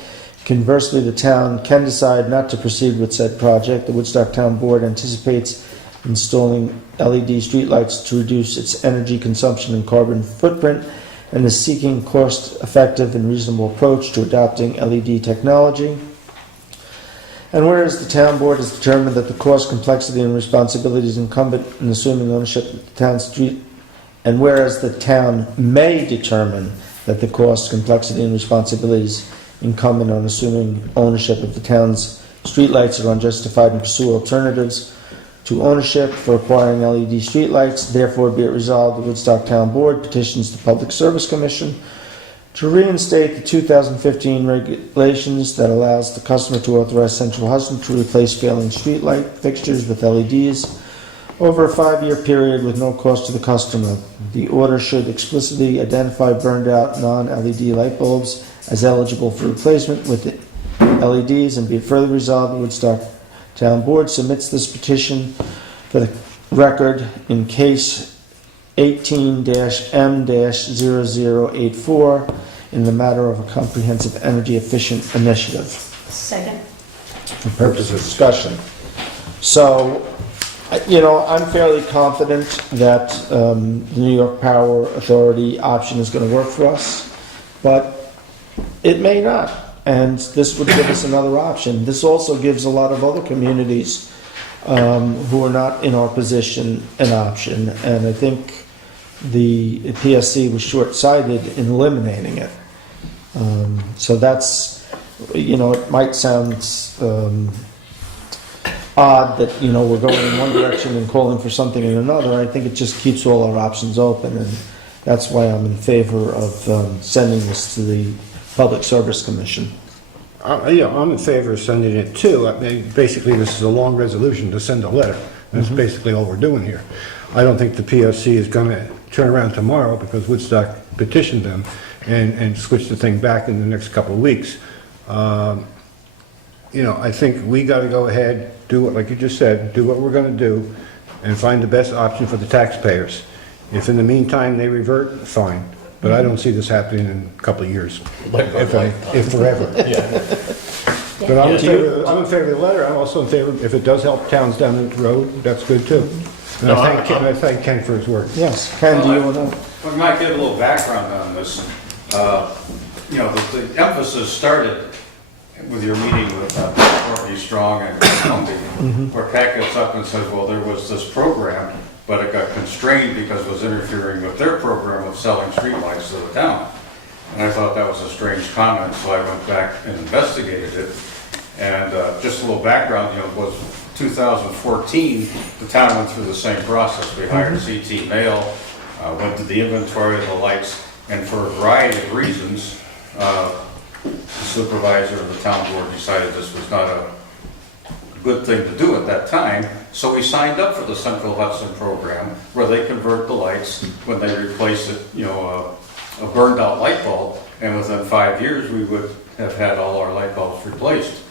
Conversely, the town can decide not to proceed with said project. The Woodstock Town Board anticipates installing LED streetlights to reduce its energy consumption and carbon footprint, and is seeking cost-effective and reasonable approach to adopting LED technology. And whereas the town board has determined that the cost, complexity, and responsibilities incumbent in assuming ownership of the town's street, and whereas the town may determine that the cost, complexity, and responsibilities incumbent on assuming ownership of the town's streetlights are unjustified and pursue alternatives to ownership for acquiring LED streetlights, therefore be it resolved, the Woodstock Town Board petitions the Public Service Commission to reinstate the 2015 regulations that allows the customer to authorize Central Hudson to replace failing streetlight fixtures with LEDs over a 5-year period with no cost to the customer. The order should explicitly identify burned out non-LED light bulbs as eligible for replacement with LEDs, and be it further resolved, the Woodstock Town Board submits this petition for the record in case 18-M-0084 in the matter of a comprehensive energy efficient initiative. Second. For purpose of discussion. So, I'm fairly confident that the New York Power Authority option is going to work for us, but it may not. And this would give us another option. This also gives a lot of other communities who are not in our position an option. And I think the PSC was short-sighted in eliminating it. So that's it might sound odd that, we're going in one direction and calling for something in another. I think it just keeps all our options open, and that's why I'm in favor of sending this to the Public Service Commission. I'm in favor of sending it too. I mean, basically, this is a long resolution to send a letter. That's basically all we're doing here. I don't think the POC is going to turn around tomorrow because Woodstock petitioned them and switch the thing back in the next couple of weeks. I think we got to go ahead, do what, like you just said, do what we're going to do and find the best option for the taxpayers. If in the meantime they revert, fine. But I don't see this happening in a couple of years, if forever. But I'm in favor of the letter. I'm also in favor, if it does help towns down the road, that's good too. And I thank Ken for his work. Yes, Ken, do you want to? We might give a little background on this. The emphasis started with your meeting with Courtney Strong and Columbia, where Pat gets up and says, well, there was this program, but it got constrained because it was interfering with their program of selling streetlights to the town. And I thought that was a strange comment, so I went back and investigated it. And just a little background, it was 2014, the town went through the same process. We hired CT Mail, went to the inventory of the lights, and for a variety of reasons, the supervisor of the town board decided this was not a good thing to do at that time. So we signed up for the Central Hudson program, where they convert the lights when they replace it, a burned out light bulb, and within 5 years we would have had all our light bulbs replaced.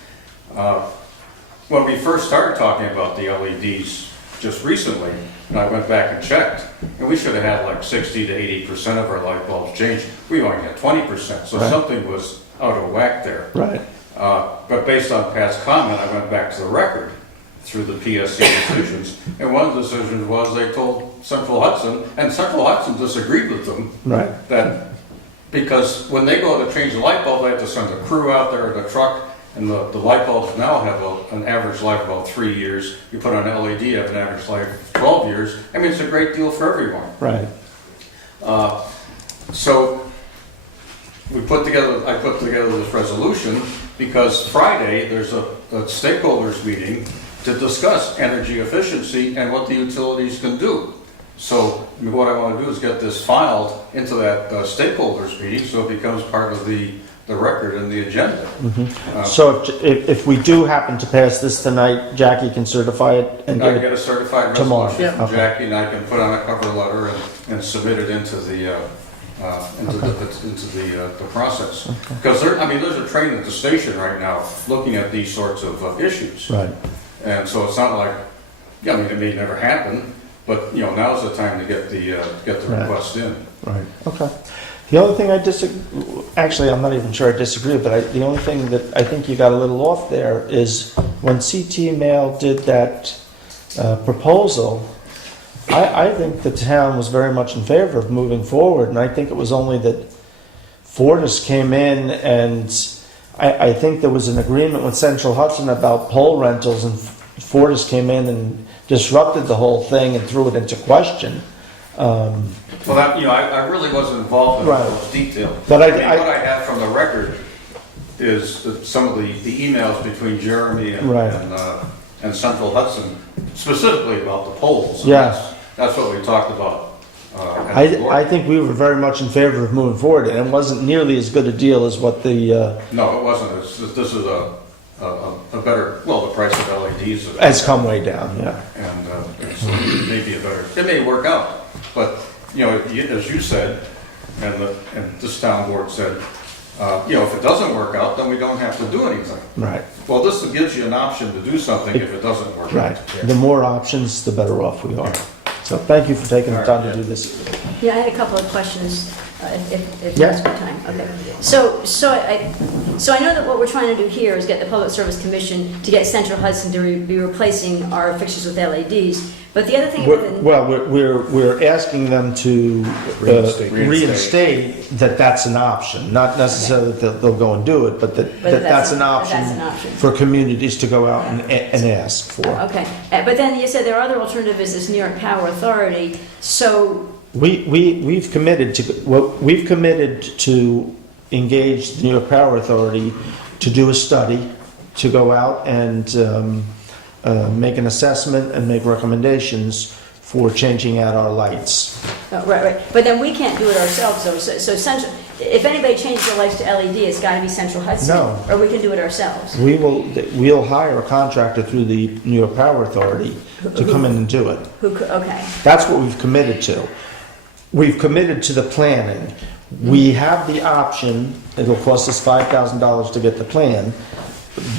When we first started talking about the LEDs just recently, and I went back and checked, and we should have had like 60 to 80% of our light bulbs changed. We only had 20%, so something was out of whack there. Right. But based on Pat's comment, I went back to the record through the PSC decisions, and one of the decisions was they told Central Hudson, and Central Hudson disagreed with them, Right. that because when they go to change the light bulb, they have to send a crew out there in a truck, and the light bulbs now have an average life of about 3 years. You put on LED, you have an average life of 12 years. I mean, it's a great deal for everyone. Right. So I put together this resolution because Friday there's a stakeholders meeting to discuss energy efficiency and what the utilities can do. So what I want to do is get this filed into that stakeholders meeting so it becomes part of the record and the agenda. So if we do happen to pass this tonight, Jackie can certify it and I get get a certified tomorrow. resolution from Okay. Jackie, and I can put on a cover letter and submit it into the process. Because there's a train at the station right now looking at these sorts of issues. Right. And so it's not like, it may never happen, but now's the time to get the request in. Right. Okay. The only thing actually, I'm not even sure I disagree, but the only thing that I think you got a little off there is when CT Mail did that proposal, I think the town was very much in favor of moving forward, and I think it was only that Fortis came in, and I think there was an agreement with Central Hudson about pole rentals, and Fortis came in and disrupted the whole thing and threw it into question. Well, I really wasn't involved in Right. those details. But what I have from the record is some of the emails between Jeremy and Central Hudson, specifically about the poles. Yeah. That's what we talked about. At the board. I think we were very much in favor of moving forward, and it wasn't nearly as good a deal as what the No, it wasn't. This is a better, the price of LEDs has come way down. Yeah. and it may work out. But, as you said, and this town board said, if it doesn't work out, then we don't have to do anything. Right. Well, this gives you an option to do something if it doesn't work Right. out. The more options, the better off we are. So thank you for taking the time to do this. Yeah, I had a couple of questions, if Yeah. that's good time. Okay. So I know that what we're trying to do here is get the Public Service Commission to get Central Hudson to be replacing our fixtures with LEDs. But the other thing about the We're asking them to reinstate that that's an option, not necessarily that they'll go and do it, but that's an option for communities to go out and ask for. Okay, but then you said there are other alternatives, this New York Power Authority, so... We've committed to engage the New York Power Authority to do a study, to go out and make an assessment and make recommendations for changing out our lights. Right. But then we can't do it ourselves, though. So Central, if anybody changes their lights to LED, it's got to be Central Hudson. No. Or we can do it ourselves. We'll hire a contractor through the New York Power Authority to come in and do it. Okay. That's what we've committed to. We've committed to the planning. We have the option, it'll cost us $5,000 to get the plan.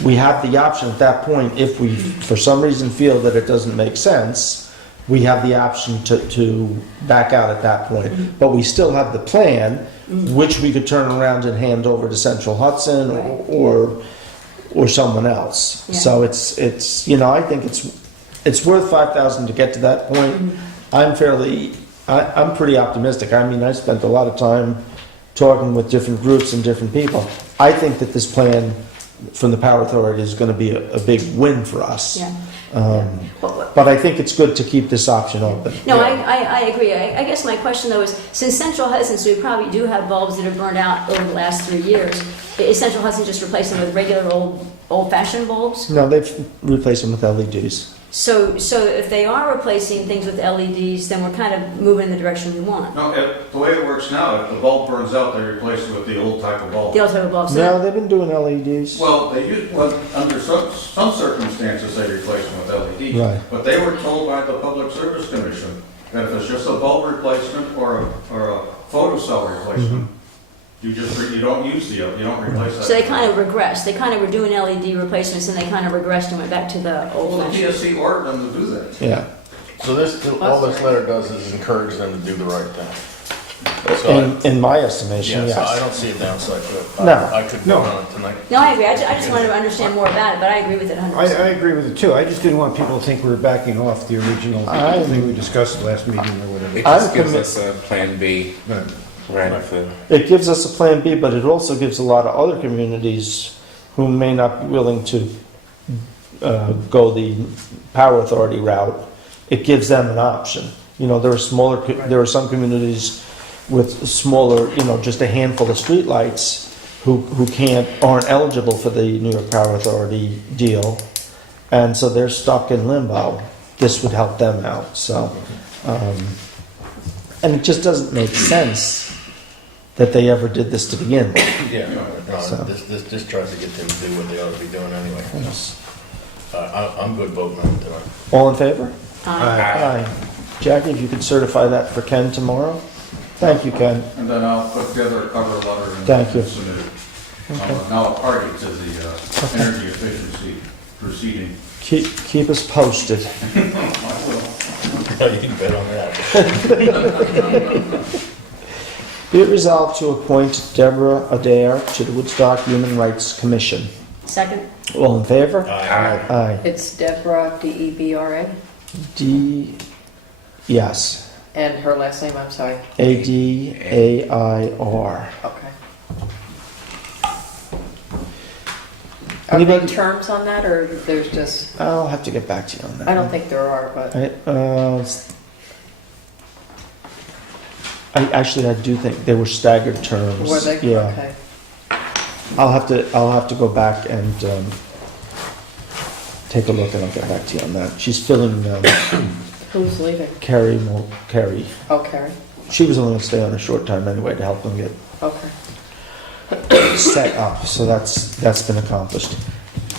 We have the option at that point, if we, for some reason, feel that it doesn't make sense, we have the option to back out at that point. But we still have the plan, which we could turn around and hand over to Central Hudson or someone else. Yeah. So it's I think it's worth $5,000 to get to that point. I'm pretty optimistic. I mean, I spent a lot of time talking with different groups and different people. I think that this plan from the Power Authority is going to be a big win for us. Yeah. But I think it's good to keep this option open. No, I agree. I guess my question, though, is since Central Hudson, so we probably do have bulbs that have burned out over the last 3 years, is Central Hudson just replacing them with regular old-fashioned bulbs? No, they've replaced them with LEDs. So if they are replacing things with LEDs, then we're kind of moving in the direction we want. No, the way it works now, if the bulb burns out, they replace it with the old type of bulb. The old type of bulbs. No, they've been doing LEDs. Well, under some circumstances, they replace them with LEDs. Right. But they were told by the Public Service Commission that if it's just a bulb replacement or a photocell replacement, you don't use you don't replace that. So they kind of regressed. They kind of were doing LED replacements, and they kind of regressed and went back to the old. Well, the PSC ordered them to do that. Yeah. So all this letter does is encourage them to do the right thing. So In my estimation, so I yes. don't see a downside to it. No. I could vote on it tonight. No, I agree. I just wanted to understand more about it, but I agree with it 100%. I agree with it too. I just didn't want people to think we were backing off the original thing we discussed last meeting or whatever. It just gives us a plan B. Right. It gives us a plan B, but it also gives a lot of other communities who may not be willing to go the Power Authority route. It gives them an option. There are some communities with smaller, just a handful of streetlights who aren't eligible for the New York Power Authority deal, and so they're stuck in limbo. This would help them out. So, and it just doesn't make sense that they ever did this to begin with. Yeah, So. this just tries to get them to do what they ought to be doing anyway. Yes. I'm good voting on it tonight. All in favor? Aye. Aye. Jackie, if you could certify that for Ken tomorrow? Thank you, Ken. And then I'll put together a cover letter and Thank you. submit it. I'm now a party to the energy efficiency proceeding. Keep us posted. You can bet on that. Be it resolved to appoint Deborah Adair to the Woodstock Human Rights Commission. Second. All in favor? Aye. Aye. It's Deborah, D-E-B-R-A, Yes. and her last name, I'm sorry. Adair. Okay. Are Anybody- there terms on that, or there's just, I'll have to get back to you on that. I don't think there are, but, I do think they were staggered terms. were they? Yeah. Okay. I'll have to go back and take a look, and I'll get back to you on that. She's filling Who's leaving? Carrie. Oh, Carrie, She was only going to stay on a short time anyway to help them get okay. set up. So that's been accomplished.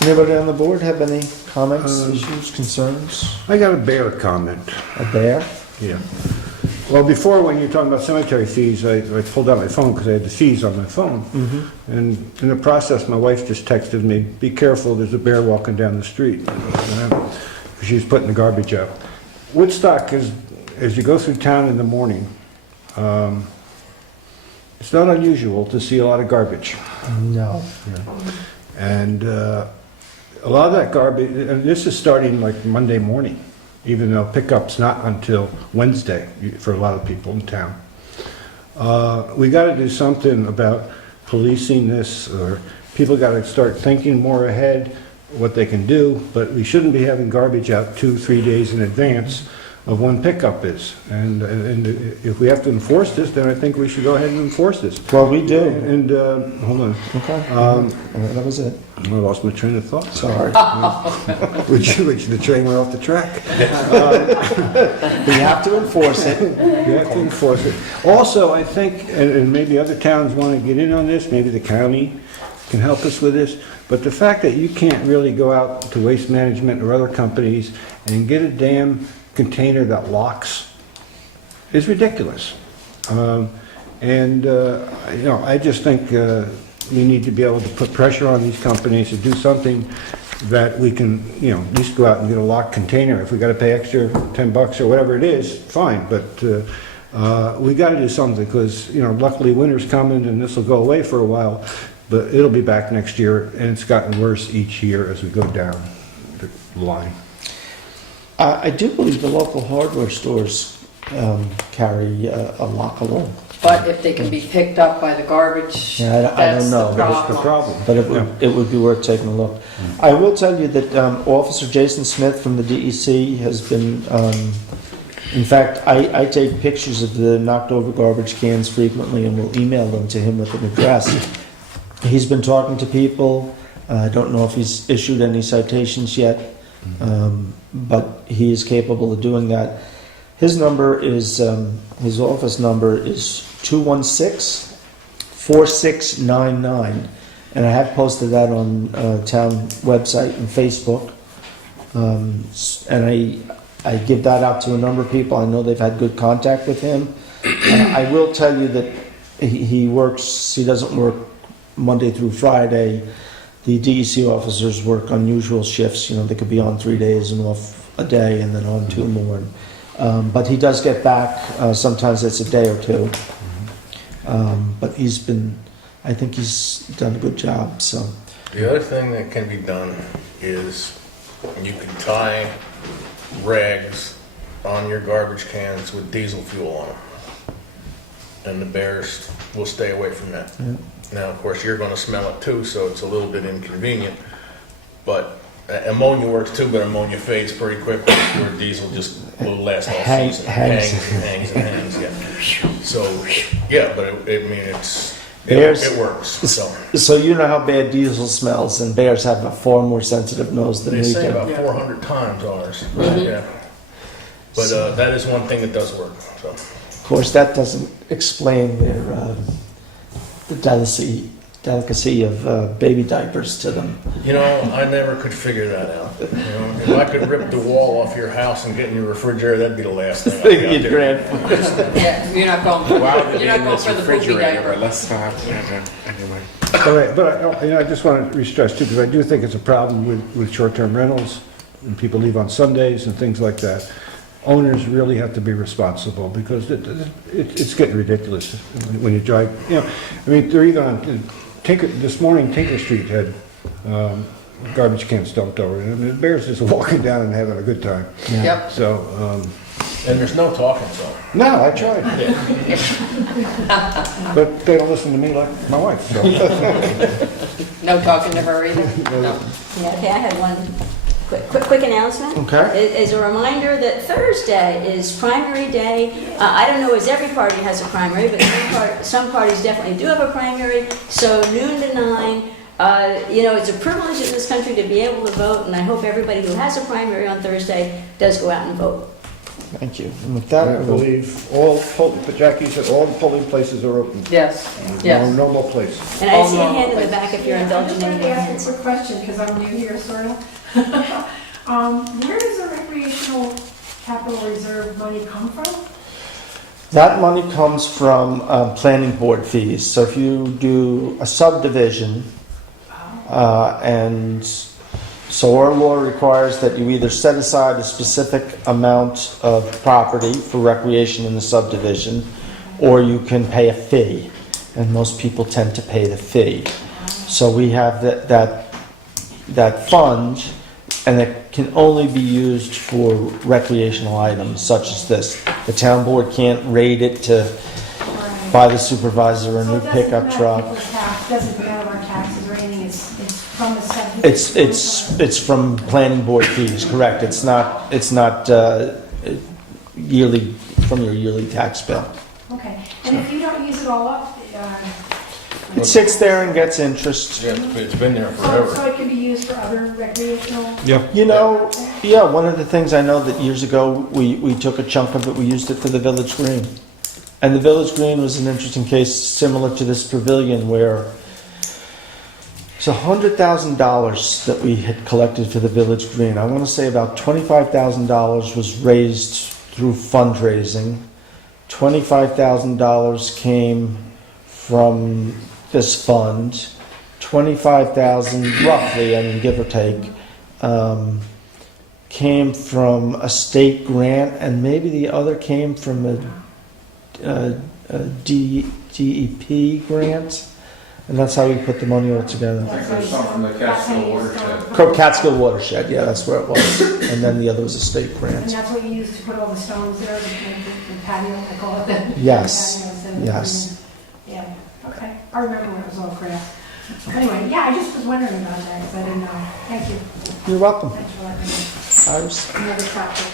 Anybody on the board have any comments, issues, concerns? I got a bear comment. A bear? Yeah. Well, before, when you were talking about cemetery fees, I pulled out my phone because I had the fees on my phone. Mm-hmm. And in the process, my wife just texted me, "Be careful, there's a bear walking down the street." She was putting the garbage out. Woodstock is, as you go through town in the morning, it's not unusual to see a lot of garbage. No. And a lot of that garbage, and this is starting like Monday morning, even though pickup's not until Wednesday for a lot of people in town. We got to do something about policing this, or people got to start thinking more ahead what they can do, but we shouldn't be having garbage out 2-3 days in advance of when pickup is. And if we have to enforce this, then I think we should go ahead and enforce this. Well, we do. And, hold on. Okay. That was it. I lost my train of thought. Sorry. Which the train went off the track. We have to enforce it. You have to enforce it. Also, I think, and maybe other towns want to get in on this, maybe the county can help us with this, but the fact that you can't really go out to Waste Management or other companies and get a damn container that locks is ridiculous. I just think we need to be able to put pressure on these companies to do something that we can, at least go out and get a locked container. If we got to pay extra $10 or whatever it is, fine, but we got to do something because, luckily winter's coming and this will go away for a while, but it'll be back next year, and it's gotten worse each year as we go down the line. I do believe the local hardware stores carry a lock-along. But if they can be picked up by the garbage, Yeah, I don't that's know. the That's the problem. problem. But it would be worth taking a look. I will tell you that Officer Jason Smith from the DEC has been, in fact, I take pictures of the knocked over garbage cans frequently and will email them to him with an address. He's been talking to people. I don't know if he's issued any citations yet, but he is capable of doing that. His number is, his office number is 216-4699, and I have posted that on town website and Facebook. And I give that out to a number of people. I know they've had good contact with him. I will tell you that he doesn't work Monday through Friday. The DEC officers work unusual shifts. They could be on 3 days and off a day and then on 2 more. But he does get back. Sometimes it's a day or two. But I think he's done a good job. So The other thing that can be done is you can tie rags on your garbage cans with diesel fuel on them. And the bears will stay away from that. Yeah. Now, of course, you're going to smell it too, so it's a little bit inconvenient. But ammonia works too, but ammonia fades pretty quickly, where diesel just will last all season. Hangs, yeah. So, yeah, but it works. So you know how bad diesel smells, and bears have a far more sensitive nose than They we say do. about 400 times ours. Right. Yeah. But that is one thing that does work. So. Of course, that doesn't explain the delicacy of baby diapers to them. I never could figure that out. If I could rip the wall off your house and get in your refrigerator, that'd be the last thing I'd be out there. Yeah, you're not going for, the poopy diaper. Anyway. But I just want to re-stress too, because I do think it's a problem with short-term rentals, and people leave on Sundays and things like that. Owners really have to be responsible, because it's getting ridiculous when you drive. They're either on this morning. Tinker Street had garbage cans dumped over, and the bears just walking down and having a good time. Yeah. Yep. So. And there's no talking, so. No, I tried. But they don't listen to me like my wife. So. No talking to her either? No. Yeah, okay, I had one quick announcement. Okay. As a reminder that Thursday is primary day. I don't know as every party has a primary, but some parties definitely do have a primary. So noon to 9. It's a privilege in this country to be able to vote, and I hope everybody who has a primary on Thursday does go out and vote. Thank you. And with that, I believe Jackie said all the polling places are open. Yes, yes. No more place. And I see a hand in the back if you're indulging I in just wanted to ask a quick question, because I'm new here, sort of. Where does the recreational capital reserve money come from? that money comes from planning board fees. So if you do a subdivision, and so our law requires that you either set aside a specific amount of property for recreation in the subdivision, or you can pay a fee, and most people tend to pay the fee. So we have that fund, and it can only be used for recreational items such as this. The town board can't raid it to buy the supervisor a new pickup truck. Doesn't matter our taxes or anything, it's from the subdivision. It's from planning board fees, correct. It's not yearly, from your yearly tax bill. Okay, and if you don't use it all up, It sits there and gets interest. Yeah, it's been there so forever. it can be used for other recreational? You know, yeah, one of the things I know that years ago, we took a chunk of it, we used it for the Village Green. And the Village Green was an interesting case similar to this pavilion where it's $100,000 that we had collected for the Village Green. I want to say about $25,000 was raised through fundraising. $25,000 came from this fund. 25,000 roughly, I mean, give or take, came from a state grant, and maybe the other came from a DEP grant, and that's how we put the money all together. There's some from the Catskill watershed. Catskill Watershed, yeah, that's where it was, and then the other was a state And grant. that's what you use to put all the stones there, the patio, I call it the Yes, patios and- yes. Yeah, okay, I remember when it was all crap. Anyway, yeah, I just was wondering about that, because I didn't know. Thank you, You're welcome. thanks for letting me know. Iris? Another topic.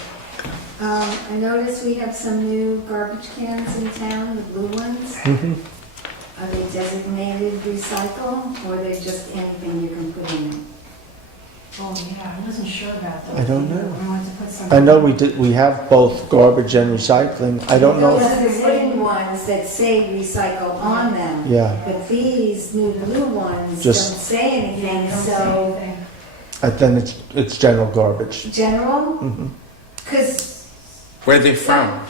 I noticed we have some new garbage cans in town, the blue ones. Mhm. Are they designated recycle, or are they just anything you can put in them? Oh, yeah, I wasn't sure about that. I don't know. I wanted to put some. I know we have both garbage and recycling. I don't know. Those are the wooden ones that say recycle on them. Yeah, But these new blue ones don't Just- say Yeah, anything, don't say so anything. then it's general garbage. general, Mhm. because Where are they from?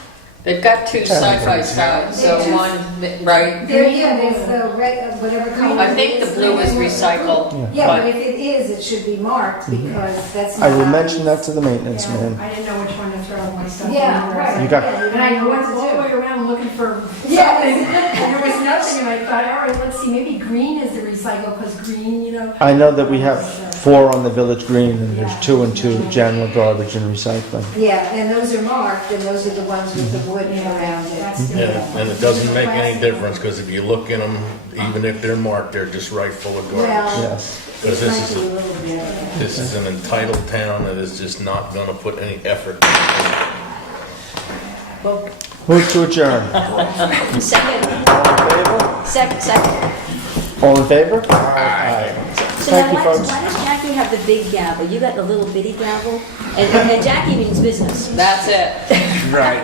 They've got two side by side, so They just- one, right? there, yeah, there's the red, whatever color. I think it the is, blue is the red one. recycled. Yeah, but- but if it is, it should be marked, because that's I not. will mention that to the maintenance Yeah, man. I didn't know which one to throw my stuff in. Yeah, there. right. You got- yeah, And I know went what all the to way around looking for Yes. something, and there was nothing, and I thought, all right, let's see, maybe green is the recycle, because green, you know. I know that we have 4 on the Village Green, and there's 2 and 2, general garbage and recycling. do. Yeah, and those are marked, and those are the ones with the wood around it. That's the- And it doesn't make any difference, because if you look in them, even if they're marked, they're just right full of garbage. Well, Yes. Because it this might is be a a- little bit. This is an entitled town that is just not gonna put any effort. Move to adjourn. Second, second. All in favor? Aye. So Thank you, now, folks. why does Jackie have the big gavel? You got the little bitty gavel? And Jackie means business. That's it. Right.